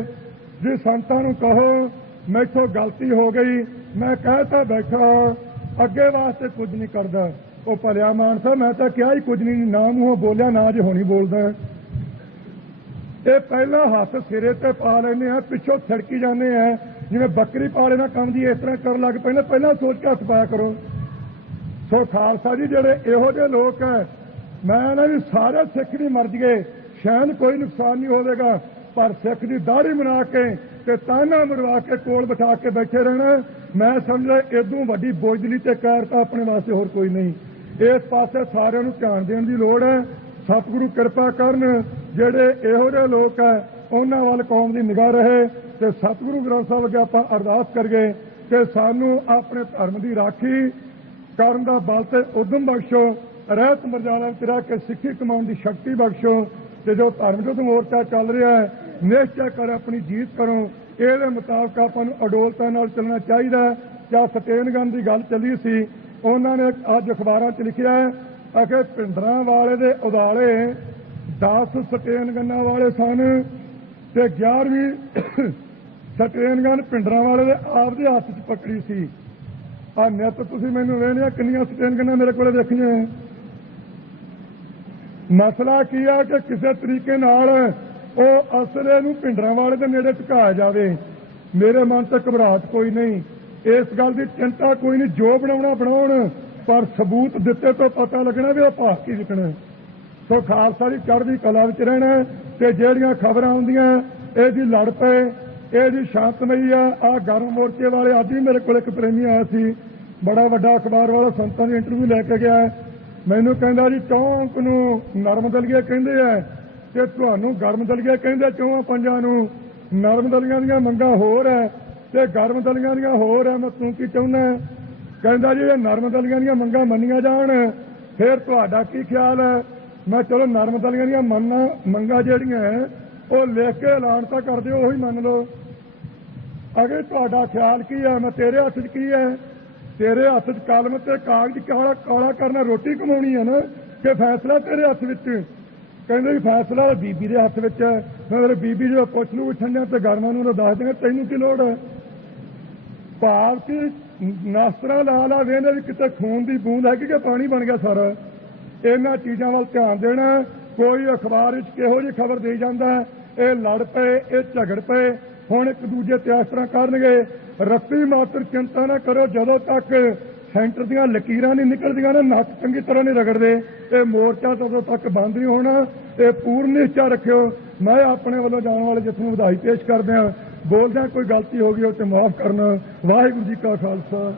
ਜੀ ਸੰਤਾਂ ਨੂੰ ਕਹੋ ਮੈਥੋਂ ਗਲਤੀ ਹੋ ਗਈ, ਮੈਂ ਕਹਿਤਾ ਬੈਠਾ, ਅੱਗੇ ਵਾਸਤੇ ਕੁਝ ਨਹੀਂ ਕਰਦਾ। ਉਹ ਭਲਿਆ ਮਾਨਸਾ ਮੈਂ ਤਾਂ ਕਿਹਾ ਹੀ ਕੁਝ ਨਹੀਂ, ਨਾ ਮੂੰਹੋਂ ਬੋਲਿਆ ਨਾ ਜੇ ਹੋਣੀ ਬੋਲਦਾ। ਇਹ ਪਹਿਲਾਂ ਹੱਥ ਸਿਰੇ ਤੇ ਪਾ ਲੈਂਦੇ ਆ, ਪਿੱਛੋਂ ਥੜਕੀ ਜਾਂਦੇ ਆ ਜਿਵੇਂ ਬੱਕਰੀ ਪਾਲੇ ਨਾਲ ਕੰਮ ਦੀ ਇਸ ਤਰ੍ਹਾਂ ਕਰਨ ਲੱਗ ਪੈਂਦੇ। ਪਹਿਲਾਂ ਸੋਚ ਕੇ ਹੱਥ ਪਾਇਆ ਕਰੋ। ਸੋ ਖਾਲਸਾ ਜੀ ਜਿਹੜੇ ਇਹੋ ਜਿਹੇ ਲੋਕ ਹੈ, ਮੈਂ ਨਾ ਵੀ ਸਾਰੇ ਸਿੱਖ ਦੀ ਮਰ ਜਗੇ, ਸ਼ਾਇਦ ਕੋਈ ਨੁਕਸਾਨ ਨਹੀਂ ਹੋਵੇਗਾ, ਪਰ ਸਿੱਖ ਦੀ ਦਾੜੀ ਬਣਾ ਕੇ ਤੇ ਤਾਨਾ ਮਰਵਾ ਕੇ ਕੋਲ ਬਿਠਾ ਕੇ ਬੈਠੇ ਰਹਿਣਾ, ਮੈਂ ਸਮਝਦਾ ਇਦੋਂ ਵੱਡੀ ਬੋਝਲੀ ਤੇ ਕਾਇਰਤਾ ਆਪਣੇ ਵਾਸਤੇ ਹੋਰ ਕੋਈ ਨਹੀਂ। ਇਸ ਪਾਸੇ ਸਾਰਿਆਂ ਨੂੰ ਧਿਆਨ ਦੇਣ ਦੀ ਲੋੜ ਹੈ। ਸਤਿਗੁਰੂ ਕਿਰਪਾ ਕਰਨ, ਜਿਹੜੇ ਇਹੋ ਜਿਹੇ ਲੋਕ ਹੈ ਉਹਨਾਂ ਵੱਲ ਕੌਮ ਦੀ ਨਿਗਾਹ ਰਹੇ ਤੇ ਸਤਿਗੁਰੂ ਗ੍ਰੰਥ ਸਾਹਿਬ ਅੱਗੇ ਆਪਾਂ ਅਰਦਾਸ ਕਰੀਏ ਕਿ ਸਾਨੂੰ ਆਪਣੇ ਧਰਮ ਦੀ ਰਾਖੀ ਕਰਨ ਦਾ ਬਲ ਤੇ ਉਦਮ ਬਖਸ਼ੋ, ਰਹਿਤ ਮਰਜ਼ਾਦਾ ਵਿੱਚ ਰਹਿ ਕੇ ਸਿੱਖੀ ਕਮਾਉਣ ਦੀ ਸ਼ਕਤੀ ਬਖਸ਼ੋ ਤੇ ਜੋ ਧਰਮ ਯੁੱਧ ਮੋਰਚਾ ਚੱਲ ਰਿਹਾ ਹੈ ਨਿਸ਼ਚੈ ਕਰ ਆਪਣੀ ਜੀਤ ਕਰੋ। ਇਹਦੇ ਮੁਤਾਬਕ ਆਪਾਂ ਨੂੰ ਅਡੋਲਤਾ ਨਾਲ ਚੱਲਣਾ ਚਾਹੀਦਾ। ਜਾਂ ਸਟੇਨਗਨ ਦੀ ਗੱਲ ਚੱਲੀ ਸੀ, ਉਹਨਾਂ ਨੇ ਅੱਜ ਅਖਬਾਰਾਂ 'ਚ ਲਿਖਿਆ ਹੈ ਕਿ ਪਿੰਡਰਾਂ ਵਾਲੇ ਦੇ ਉਦਾਲੇ 10 ਸਟੇਨਗਨਾਂ ਵਾਲੇ ਸਨ ਤੇ 11ਵੀਂ ਸਟੇਨਗਨ ਪਿੰਡਰਾਂ ਵਾਲੇ ਦੇ ਆਪ ਦੇ ਹੱਥ 'ਚ ਪਕੜੀ ਸੀ। ਆ ਨਿੱਤ ਤੁਸੀਂ ਮੈਨੂੰ ਵੇਖਿਆ ਕਿੰਨੀਆਂ ਸਟੇਨਗਨਾਂ ਮੇਰੇ ਕੋਲ ਦੇਖੀਆਂ। ਮਸਲਾ ਕੀ ਆ ਕਿ ਕਿਸੇ ਤਰੀਕੇ ਨਾਲ ਉਹ ਅਸਲੇ ਨੂੰ ਭਿੰਡਰਾਂਵਾਲੇ ਦੇ ਨੇੜੇ ਝੁਕਾਇਆ ਜਾਵੇ। ਮੇਰੇ ਮਨ ਤੇ ਘਬਰਾਹਟ ਕੋਈ ਨਹੀਂ, ਇਸ ਗੱਲ ਦੀ ਚਿੰਤਾ ਕੋਈ ਨਹੀਂ, ਜੋ ਬਣਾਉਣਾ ਬਣਾਉਣ, ਪਰ ਸਬੂਤ ਦਿੱਤੇ ਤੋਂ ਪਤਾ ਲੱਗਣਾ ਵੀ ਉਹ ਭਾਰਤ ਕੀ ਵਿਕਣਾ। ਸੋ ਖਾਲਸਾ ਦੀ ਚੜ੍ਹਦੀ ਕਲਾ ਵਿੱਚ ਰਹਿਣਾ ਤੇ ਜਿਹੜੀਆਂ ਖਬਰਾਂ ਆਉਂਦੀਆਂ ਇਹਦੀ ਲੜ ਪਏ, ਇਹਦੀ ਸ਼ਾਂਤਮਈ ਆ ਗਰਮ ਮੋਰਚੇ ਵਾਲੇ। ਅੱਜ ਵੀ ਮੇਰੇ ਕੋਲ ਇੱਕ ਪ੍ਰੇਮੀ ਆਇਆ ਸੀ, ਬੜਾ ਵੱਡਾ ਅਖਬਾਰ ਵਾਲਾ, ਸੰਤਾਂ ਦੀ ਇੰਟਰਵਿਊ ਲੈ ਕੇ ਗਿਆ। ਮੈਨੂੰ ਕਹਿੰਦਾ ਜੀ ਚੌਂਕ ਨੂੰ ਨਰਮ ਦਲੀਏ ਕਹਿੰਦੇ ਆ ਤੇ ਤੁਹਾਨੂੰ ਗਰਮ ਦਲੀਏ ਕਹਿੰਦੇ, ਚੌਹਾਂ ਪੰਜਾਂ ਨੂੰ। ਨਰਮ ਦਲੀਆਂ ਦੀਆਂ ਮੰਗਾਂ ਹੋਰ ਹੈ ਤੇ ਗਰਮ ਦਲੀਆਂ ਦੀਆਂ ਹੋਰ ਹੈ। ਮੈਂ ਤੂੰ ਕੀ ਚਾਹੁੰਦਾ? ਕਹਿੰਦਾ ਜੀ ਇਹ ਨਰਮ ਦਲੀਆਂ ਦੀਆਂ ਮੰਗਾਂ ਮੰਨੀਆਂ ਜਾਣ, ਫਿਰ ਤੁਹਾਡਾ ਕੀ ਖਿਆਲ ਹੈ? ਮੈਂ ਚਲੋ ਨਰਮ ਦਲੀਆਂ ਦੀਆਂ ਮੰਗਾਂ ਜਿਹੜੀਆਂ ਉਹ ਲਿਖ ਕੇ ਐਲਾਨ ਤਾਂ ਕਰ ਦਿਓ, ਉਹੀ ਮੰਨ ਲਓ। ਅਗੇ ਤੁਹਾਡਾ ਖਿਆਲ ਕੀ ਹੈ? ਮੈਂ ਤੇਰੇ ਹੱਥ 'ਚ ਕੀ ਹੈ? ਤੇਰੇ ਹੱਥ 'ਚ ਕਲਮ ਤੇ ਕਾਗਜ਼ ਕਾਲਾ ਕਰਨਾ, ਰੋਟੀ ਕਮਾਉਣੀ ਹੈ ਨਾ, ਕਿ ਫੈਸਲਾ ਤੇਰੇ ਹੱਥ ਵਿੱਚ? ਕਹਿੰਦੇ ਵੀ ਫੈਸਲਾ ਬੀਬੀ ਦੇ ਹੱਥ ਵਿੱਚ ਹੈ। ਮੈਂ ਮੇਰੇ ਬੀਬੀ ਜਦੋਂ ਪੁੱਛ ਲੂ ਠੰਡਿਆਂ ਤੇ ਗਰਮਾਂ ਨੂੰ ਦੱਸ ਦੇਣਾ, ਤੈਨੂੰ ਕੀ ਲੋੜ ਹੈ? ਭਾਰਤੀ ਨਾਸਤਰਾਂ ਲਾ ਵੇਂਦੇ ਵੀ ਕਿਤੇ ਖੂਨ ਦੀ ਬੂੰਦ ਹੈਗੀ ਕਿ ਪਾਣੀ ਬਣ ਗਿਆ ਸਾਰਾ। ਇਹਨਾਂ ਚੀਜ਼ਾਂ ਵੱਲ ਧਿਆਨ ਦੇਣਾ। ਕੋਈ ਅਖਬਾਰ ਵਿੱਚ ਕਿਹੋ ਜਿਹੀ ਖਬਰ ਦੇ ਜਾਂਦਾ, ਇਹ ਲੜ ਪਏ, ਇਹ ਝਗੜ ਪਏ, ਹੁਣ ਇੱਕ ਦੂਜੇ ਤੇ ਇਸ ਤਰ੍ਹਾਂ ਕਰਨਗੇ। ਰੱਤੀ ਮਾਤਰ ਚਿੰਤਾ ਨਾ ਕਰੋ, ਜਦੋਂ ਤੱਕ ਸੈਂਟਰ ਦੀਆਂ ਲਕੀਰਾਂ ਨਹੀਂ ਨਿਕਲਦੀਆਂ ਨਾ, ਨੱਕ ਚੰਗੀ ਤਰ੍ਹਾਂ ਨਹੀਂ ਰਗੜਦੇ, ਇਹ ਮੋਰਚਾ ਤਦੋਂ ਤੱਕ ਬੰਦ ਨਹੀਂ ਹੋਣਾ। ਇਹ ਪੂਰਨ ਨਿਸ਼ਚਾ ਰੱਖਿਓ। ਮੈਂ ਆਪਣੇ ਵੱਲੋਂ ਜਾਣ ਵਾਲੇ ਜਿਸ ਨੂੰ ਵਧਾਈ ਪੇਸ਼ ਕਰਦੇ ਹਾਂ। ਬੋਲਦਿਆਂ ਕੋਈ ਗਲਤੀ ਹੋ ਗਈ ਉਹ ਤੇ ਮਾਫ ਕਰਨਾ। ਵਾਹਿਗੁਰੂ ਜੀ ਕਾ ਖਾਲਸਾ।